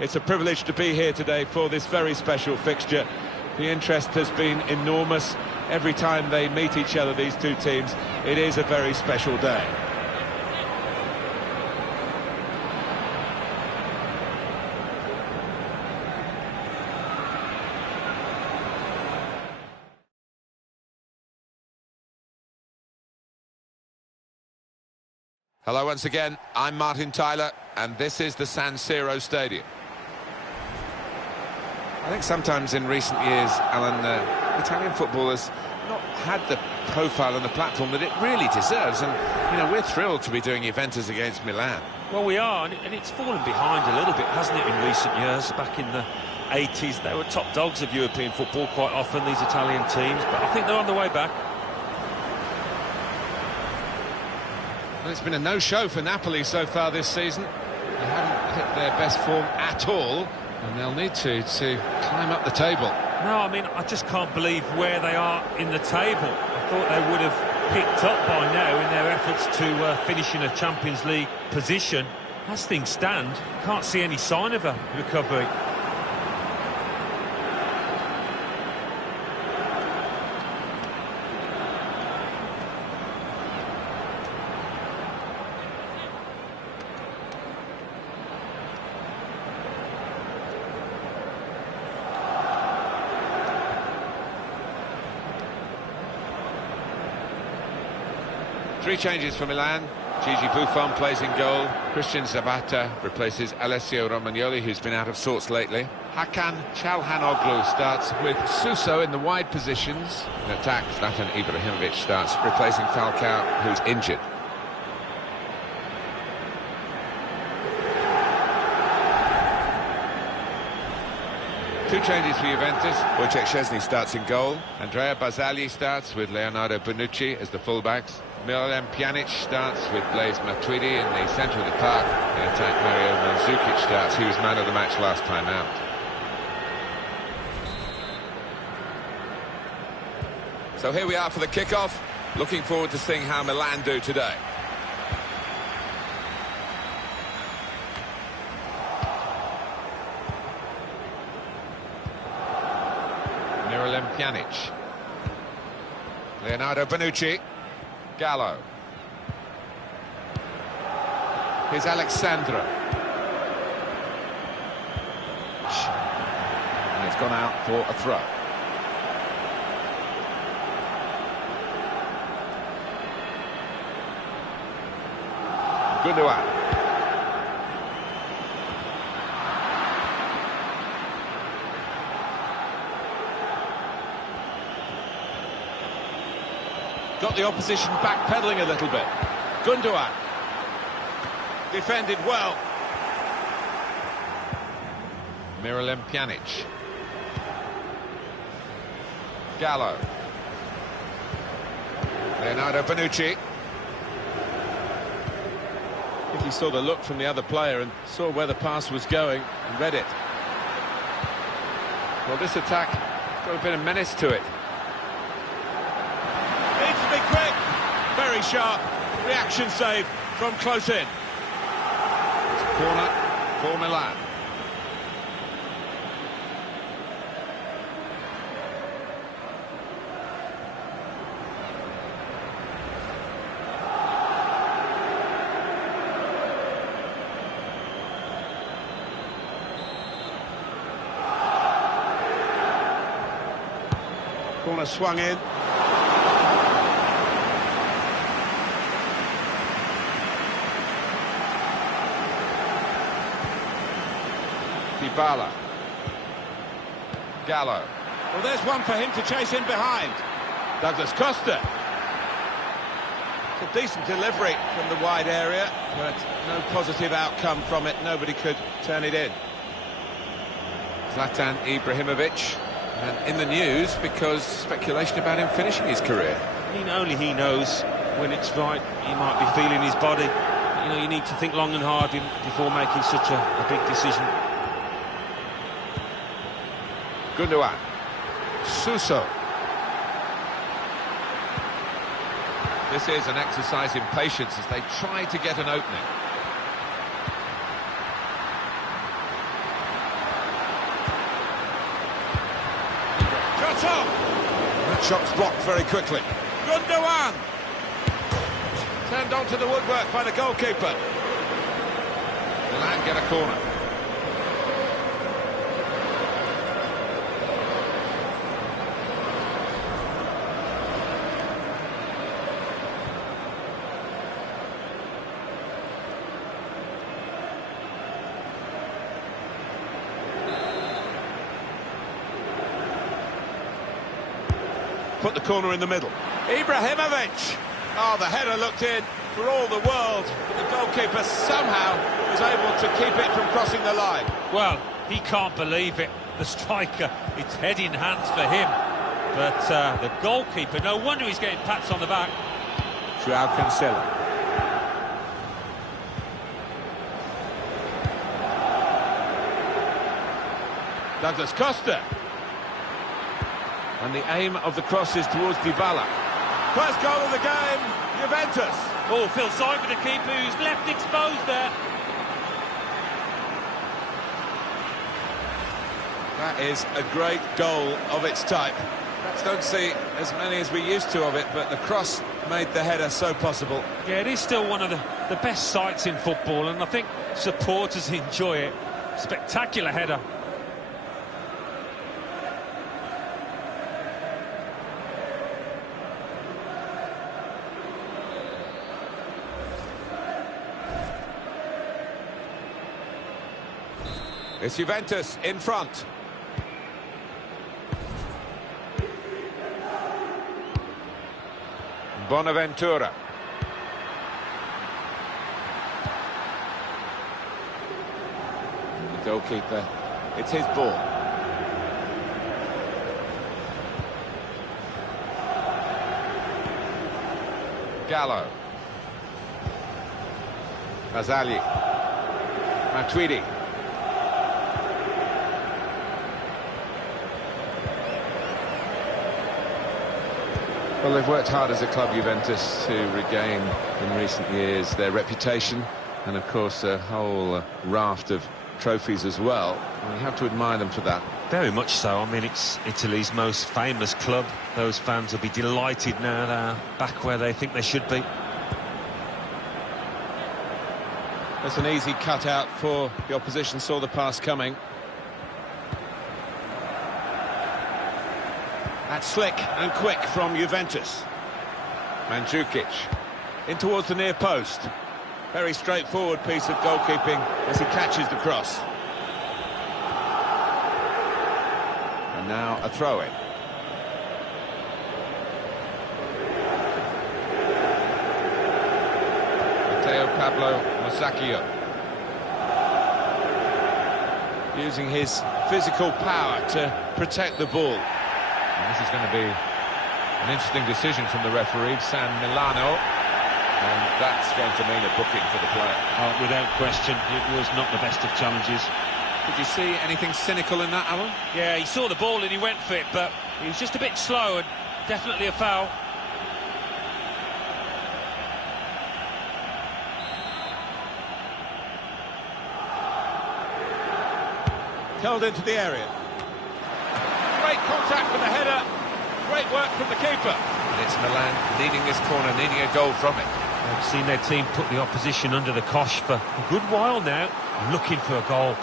It's a privilege to be here today for this very special fixture. The interest has been enormous. Every time they meet each other, these two teams, it is a very special day. Hello once again, I'm Martin Tyler, and this is the San Siro Stadium. I think sometimes in recent years, Alan, Italian football has not had the profile and the platform that it really deserves, and, you know, we're thrilled to be doing Juventus against Milan. Well, we are, and it's fallen behind a little bit, hasn't it, in recent years? Back in the 80s, they were top dogs of European football quite often, these Italian teams, but I think they're on the way back. Well, it's been a no-show for Napoli so far this season. They haven't hit their best form at all, and they'll need to climb up the table. No, I mean, I just can't believe where they are in the table. I thought they would have picked up by now in their efforts to finish in a Champions League position. As things stand, can't see any sign of a recovery. Three changes for Milan. Gigi Buffon plays in goal. Christian Zabata replaces Alessio Romagnoli, who's been out of sorts lately. Hakan Çalhanoğlu starts with Suso in the wide positions. In attack, Zlatan Ibrahimovic starts replacing Falcao, who's injured. Two changes for Juventus. Wojciech Szczesny starts in goal. Andrea Barzagli starts with Leonardo Bonucci as the fullbacks. Miralem Pjanic starts with Blaise Matuidi in the centre of the park. In attack, Mario Mandzukic starts. He was man of the match last time out. So here we are for the kick-off. Looking forward to seeing how Milan do today. Miralem Pjanic. Leonardo Bonucci. Gallo. Here's Alexandra. And it's gone out for a throw. Gundogan. Got the opposition backpedaling a little bit. Gundogan. Defended well. Miralem Pjanic. Gallo. Leonardo Bonucci. I think he saw the look from the other player and saw where the pass was going and read it. Well, this attack got a bit of menace to it. Needs to be quick. Very sharp. Reaction save from close in. It's a corner for Milan. Corner swung in. Dybala. Gallo. Well, there's one for him to chase in behind. Douglas Costa. A decent delivery from the wide area, but no positive outcome from it. Nobody could turn it in. Zlatan Ibrahimovic. And in the news because speculation about him finishing his career. Only he knows when it's right. He might be feeling his body. You know, you need to think long and hard before making such a big decision. Gundogan. Suso. This is an exercise in patience as they try to get an opening. That shot's blocked very quickly. Gundogan! Turned onto the woodwork by the goalkeeper. Milan get a corner. Put the corner in the middle. Ibrahimovic! Oh, the header looked in for all the world. But the goalkeeper somehow was able to keep it from crossing the line. Well, he can't believe it. The striker, it's head in hands for him. But the goalkeeper, no wonder he's getting pats on the back. Joao Cancelo. Douglas Costa. And the aim of the cross is towards Dybala. First goal of the game, Juventus. Oh, feel sorry for the keeper who's left exposed there. That is a great goal of its type. Perhaps don't see as many as we used to of it, but the cross made the header so possible. Yeah, it is still one of the best sights in football, and I think supporters enjoy it. Spectacular header. It's Juventus in front. Bonaventura. The goalkeeper, it's his ball. Gallo. Bazzagli. Matuidi. Well, they've worked hard as a club, Juventus, to regain in recent years their reputation and, of course, a whole raft of trophies as well. And you have to admire them for that. Very much so. I mean, it's Italy's most famous club. Those fans will be delighted now they're back where they think they should be. That's an easy cutout for the opposition, saw the pass coming. That's slick and quick from Juventus. Mandzukic. In towards the near post. Very straightforward piece of goalkeeping as he catches the cross. And now a throw-in. Matteo Pablo Musacchio. Using his physical power to protect the ball. And this is going to be an interesting decision from the referee, San Milano. And that's going to mean a booking for the player. Oh, without question, it was not the best of challenges. Did you see anything cynical in that, Alan? Yeah, he saw the ball and he went for it, but he was just a bit slow and definitely a foul. Curled into the area. Great contact with the header. Great work from the keeper. And it's Milan needing this corner, needing a goal from it. I've seen their team put the opposition under the cosh for a good while now, looking for a goal.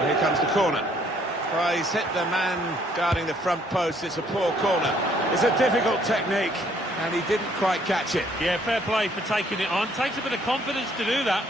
And here comes the corner. Well, he's hit the man guarding the front post. It's a poor corner. It's a difficult technique, and he didn't quite catch it. Yeah, fair play for taking it on. Takes a bit of confidence to do that.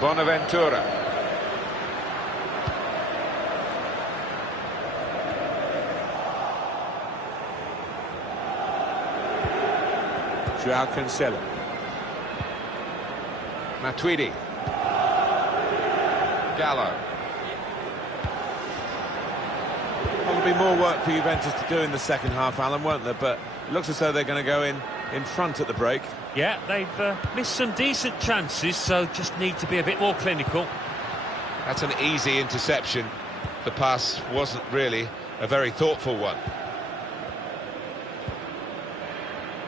Bonaventura. Joao Cancelo. Matuidi. Gallo. Well, there'll be more work for Juventus to do in the second half, Alan, won't there? But it looks as though they're going to go in front at the break. Yeah, they've missed some decent chances, so just need to be a bit more clinical. That's an easy interception. The pass wasn't really a very thoughtful one.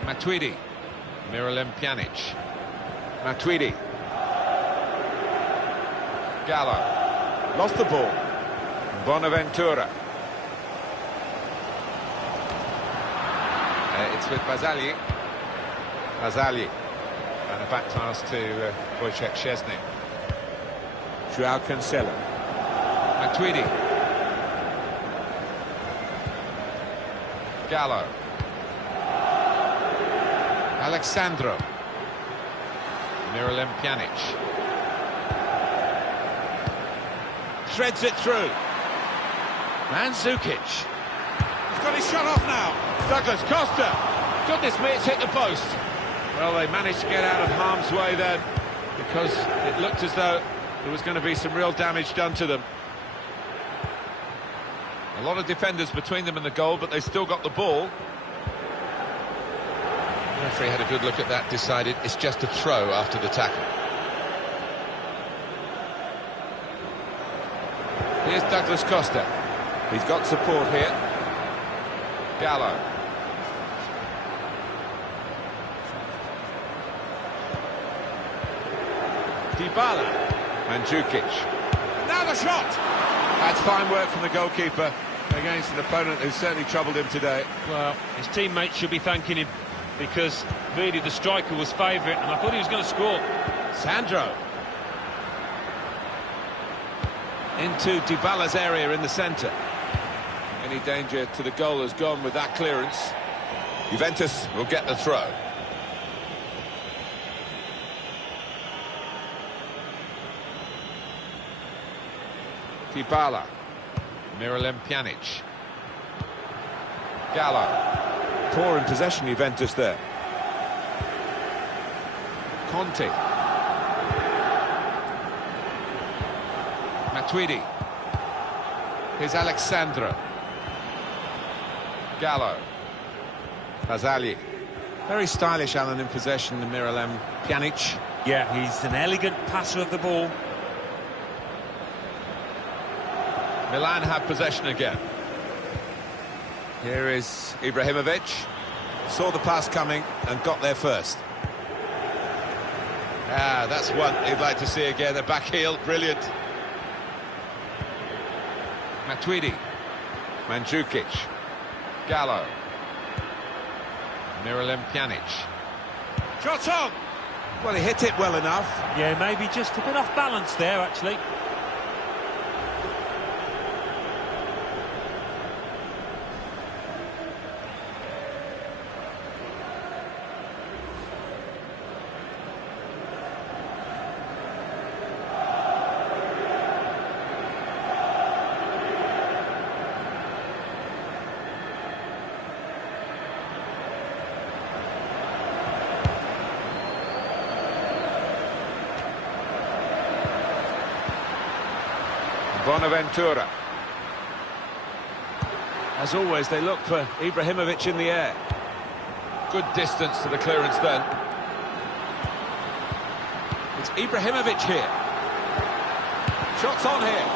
Matuidi. Miralem Pjanic. Matuidi. Gallo. Lost the ball. Bonaventura. It's with Bazzagli. Bazzagli. And a back pass to Wojciech Szczesny. Joao Cancelo. Matuidi. Gallo. Alexandro. Miralem Pjanic. Threads it through. Mandzukic. He's got his shot off now. Douglas Costa. Goodness me, it's hit the post. Well, they managed to get out of harm's way then, because it looked as though there was going to be some real damage done to them. A lot of defenders between them and the goal, but they still got the ball. The referee had a good look at that, decided it's just a throw after the tackle. Here's Douglas Costa. He's got support here. Gallo. Dybala. Mandzukic. Now the shot! That's fine work from the goalkeeper against an opponent who certainly troubled him today. Well, his teammates should be thanking him, because really the striker was favourite, and I thought he was going to score. Sandro. Into Dybala's area in the centre. Any danger to the goal has gone with that clearance. Juventus will get the throw. Dybala. Miralem Pjanic. Gallo. Poor in possession, Juventus there. Conte. Matuidi. Here's Alexandro. Gallo. Pasali. Very stylish, Alan, in possession, the Miralem Pjanic. Yeah, he's an elegant passer of the ball. Milan have possession again. Here is Ibrahimovic. Saw the pass coming and got there first. Ah, that's one he'd like to see again. The back heel, brilliant. Matuidi. Mandzukic. Gallo. Miralem Pjanic. Shot on! Well, he hit it well enough. Yeah, maybe just a bit off balance there, actually. Bonaventura. As always, they look for Ibrahimovic in the air. Good distance to the clearance then. It's Ibrahimovic here. Shots on here.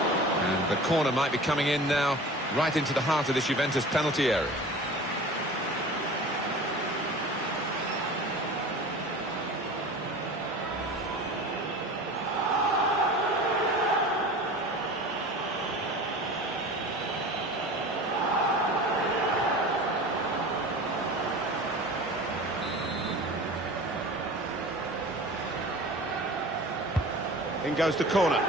And the corner might be coming in now, right into the heart of this Juventus penalty area. In goes the corner.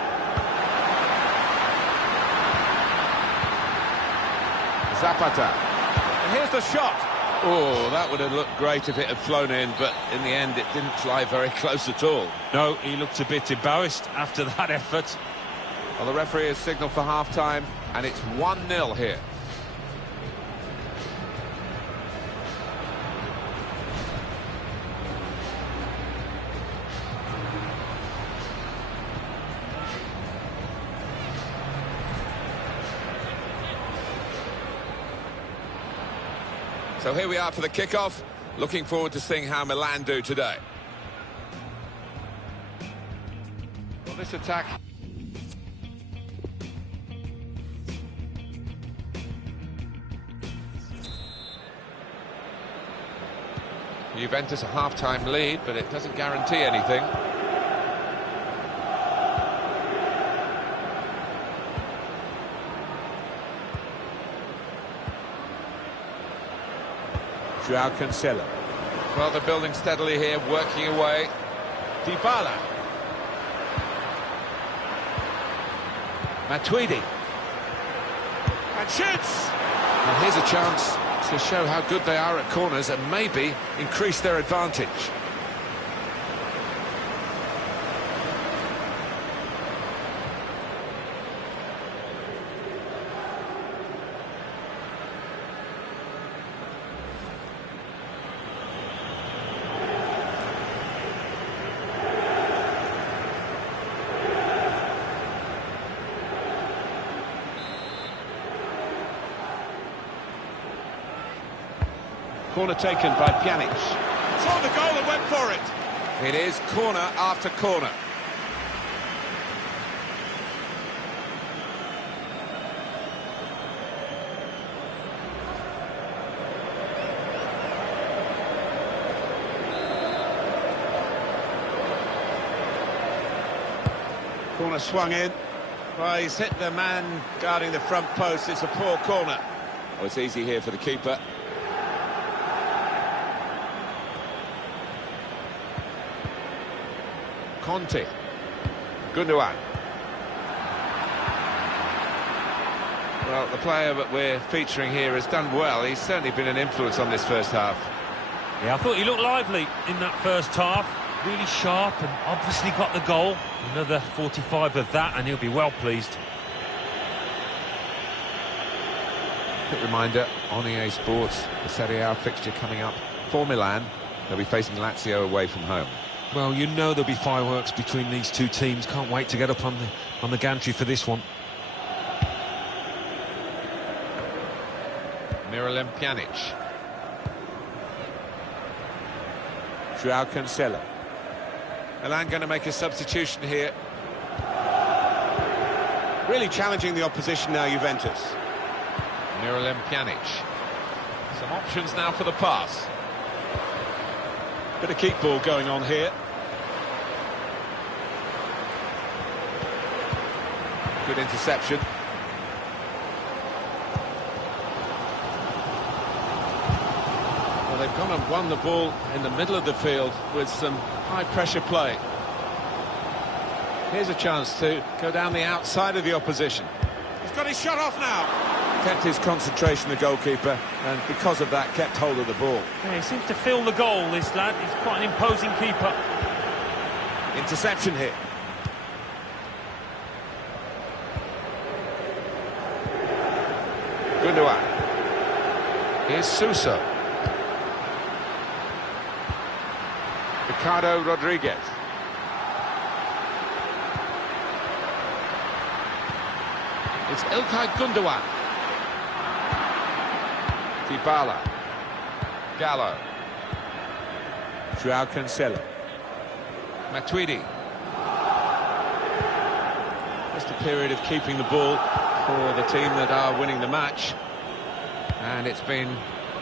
Zapata. And here's the shot. Oh, that would have looked great if it had flown in, but in the end it didn't fly very close at all. No, he looked a bit embarrassed after that effort. Well, the referee has signalled for half-time, and it's 1-0 here. So here we are for the kickoff. Looking forward to seeing how Milan do today. Well, this attack... Juventus a half-time lead, but it doesn't guarantee anything. Joao Cancelo. Well, they're building steadily here, working away. Dybala. Matuidi. And shoots! And here's a chance to show how good they are at corners and maybe increase their advantage. Corner taken by Pjanic. Saw the goal and went for it. It is corner after corner. Corner swung in. Well, he's hit the man guarding the front post. It's a poor corner. Oh, it's easy here for the keeper. Conte. Gundogan. Well, the player that we're featuring here has done well. He's certainly been an influence on this first half. Yeah, I thought he looked lively in that first half. Really sharp and obviously got the goal. Another 45 of that and he'll be well pleased. Quick reminder on EA Sports, the Serie A fixture coming up for Milan. They'll be facing Lazio away from home. Well, you know there'll be fireworks between these two teams. Can't wait to get up on the gantry for this one. Miralem Pjanic. Joao Cancelo. Milan going to make a substitution here. Really challenging the opposition now, Juventus. Miralem Pjanic. Some options now for the pass. Bit of keep ball going on here. Good interception. Well, they've gone and won the ball in the middle of the field with some high-pressure play. Here's a chance to go down the outside of the opposition. He's got his shot off now. Kept his concentration, the goalkeeper, and because of that, kept hold of the ball. Yeah, he seems to feel the goal, this lad. He's quite an imposing keeper. Interception here. Gundogan. Here's Suso. Ricardo Rodriguez. It's Ilkay Gundogan. Dybala. Gallo. Joao Cancelo. Matuidi. Just a period of keeping the ball for the team that are winning the match. And it's been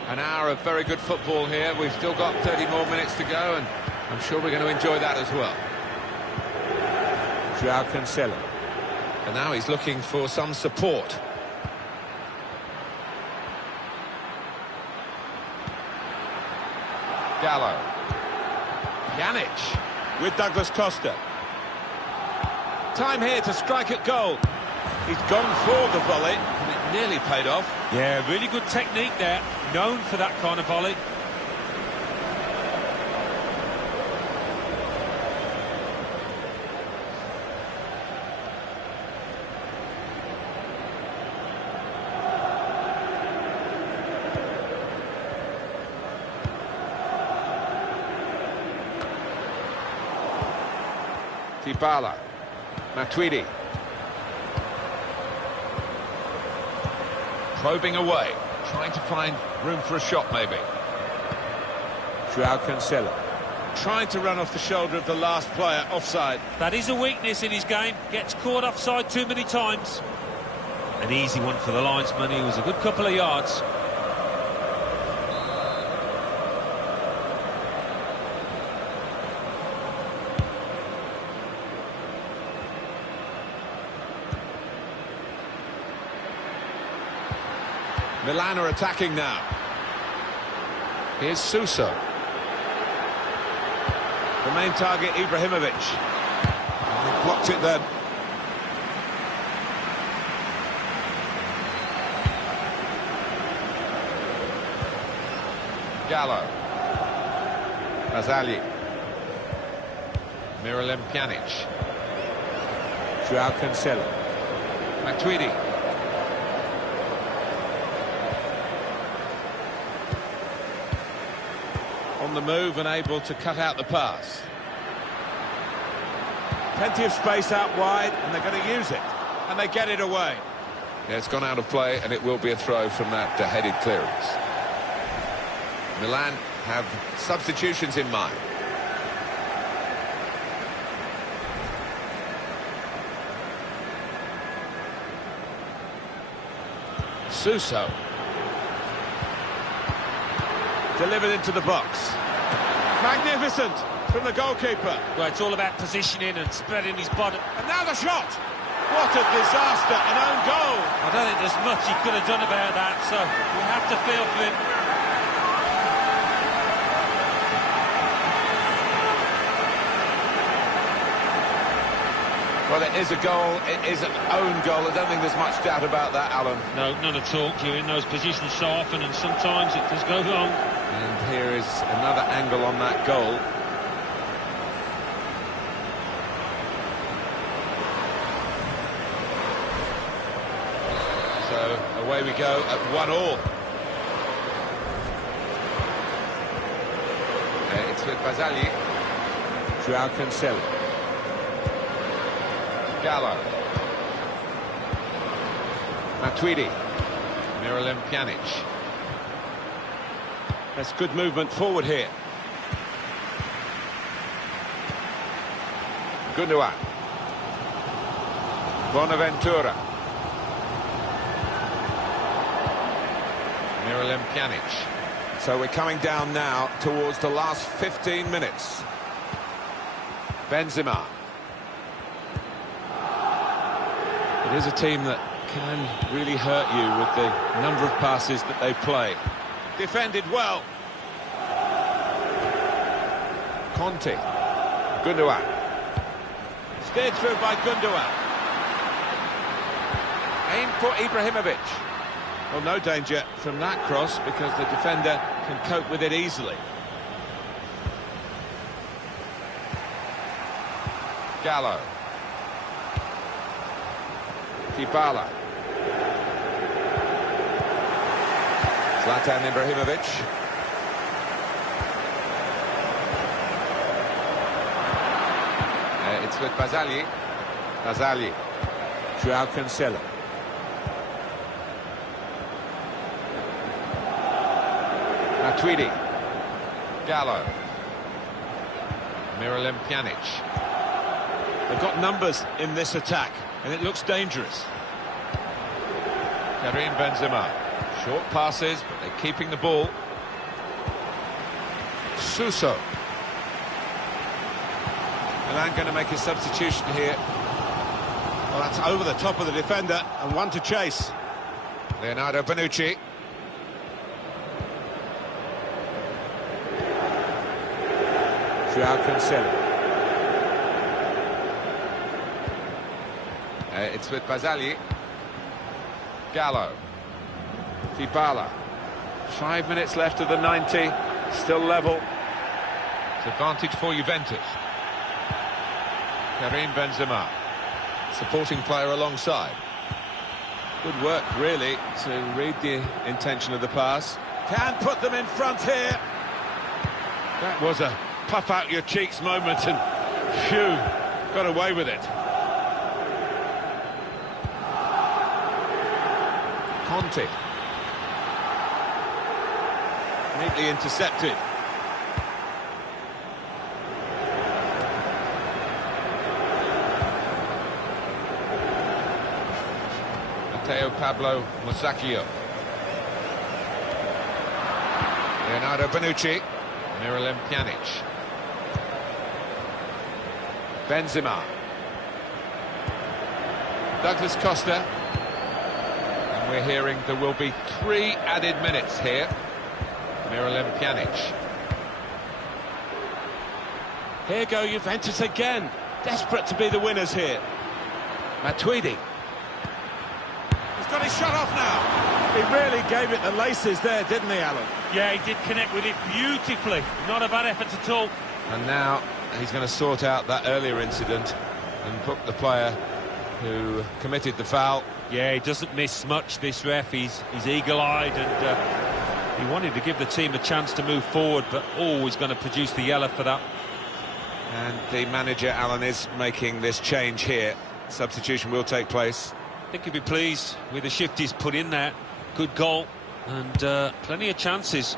an hour of very good football here. We've still got 30 more minutes to go, and I'm sure we're going to enjoy that as well. Joao Cancelo. And now he's looking for some support. Gallo. Pjanic. With Douglas Costa. Time here to strike at goal. He's gone for the volley, and it nearly paid off. Yeah, really good technique there. Known for that kind of volley. Dybala. Matuidi. Probing away, trying to find room for a shot maybe. Joao Cancelo. Trying to run off the shoulder of the last player, offside. That is a weakness in his game. Gets caught offside too many times. An easy one for the linesman. He was a good couple of yards. Milan are attacking now. Here's Suso. The main target, Ibrahimovic. He blocked it then. Gallo. Azali. Miralem Pjanic. Joao Cancelo. Matuidi. On the move and able to cut out the pass. Plenty of space out wide, and they're going to use it. And they get it away. Yeah, it's gone out of play, and it will be a throw from that headed clearance. Milan have substitutions in mind. Suso. Delivered into the box. Magnificent. from the goalkeeper. Well, it's all about positioning and spreading his body. And now the shot! What a disaster, an own goal! I don't think there's much he could have done about that, so we have to feel for him. Well, it is a goal, it is an own goal. I don't think there's much doubt about that, Alan. No, none at all. You're in those positions so often, and sometimes it does go wrong. And here is another angle on that goal. So, away we go at 1-1. It's with Basali. Joao Cancelo. Gallo. Matuidi. Miralem Pjanic. That's good movement forward here. Gundogan. Bonaventura. Miralem Pjanic. So we're coming down now towards the last 15 minutes. Benzema. It is a team that can really hurt you with the number of passes that they play. Defended well. Conte. Gundogan. Steered through by Gundogan. Aim for Ibrahimovic. Well, no danger from that cross because the defender can cope with it easily. Gallo. Dybala. Zlatan Ibrahimovic. It's with Basali. Basali. Joao Cancelo. Matuidi. Gallo. Miralem Pjanic. They've got numbers in this attack, and it looks dangerous. Karim Benzema. Short passes, but they're keeping the ball. Suso. Milan going to make a substitution here. Well, that's over the top of the defender, and one to chase. Leonardo Bonucci. Joao Cancelo. It's with Basali. Gallo. Dybala. 5 minutes left of the 90. Still level. It's advantage for Juventus. Karim Benzema. Supporting player alongside. Good work, really, to read the intention of the pass. Can put them in front here. That was a puff out your cheeks moment, and phew, got away with it. Conte. Neatly intercepted. Matteo Pablo Musacchio. Leonardo Bonucci. Miralem Pjanic. Benzema. Douglas Costa. And we're hearing there will be 3 added minutes here. Miralem Pjanic. Here go Juventus again. Desperate to be the winners here. Matuidi. He's got his shot off now. He really gave it the laces there, didn't he, Alan? Yeah, he did connect with it beautifully. Not a bad effort at all. And now he's going to sort out that earlier incident and book the player who committed the foul. Yeah, he doesn't miss much, this ref. He's eagle-eyed, and he wanted to give the team a chance to move forward, but always going to produce the yellow for that. And the manager, Alan, is making this change here. Substitution will take place. I think he'll be pleased with the shift he's put in there. Good goal, and plenty of chances.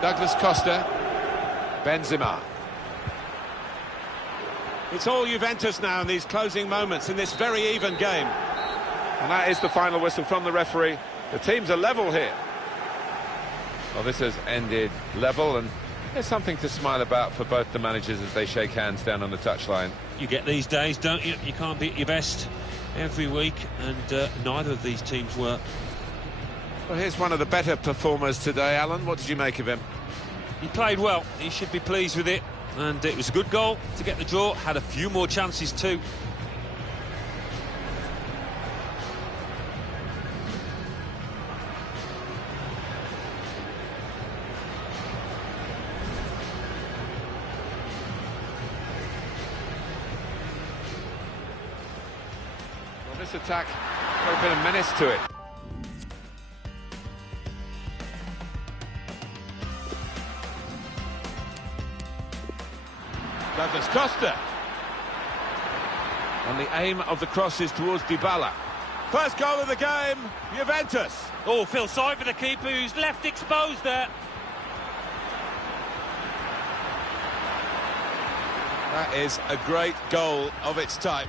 Douglas Costa. Benzema. It's all Juventus now in these closing moments in this very even game. And that is the final whistle from the referee. The teams are level here. Well, this has ended level, and There's something to smile about for both the managers as they shake hands down on the touchline. You get these days, don't you? You can't be at your best every week, and neither of these teams were. Well, here's one of the better performers today, Alan. What did you make of him? He played well. He should be pleased with it, and it was a good goal to get the draw. Had a few more chances too. Well, this attack got a bit of menace to it. Douglas Costa. And the aim of the cross is towards Dybala. First goal of the game, Juventus. Oh, feel sorry for the keeper who's left exposed there. That is a great goal of its type.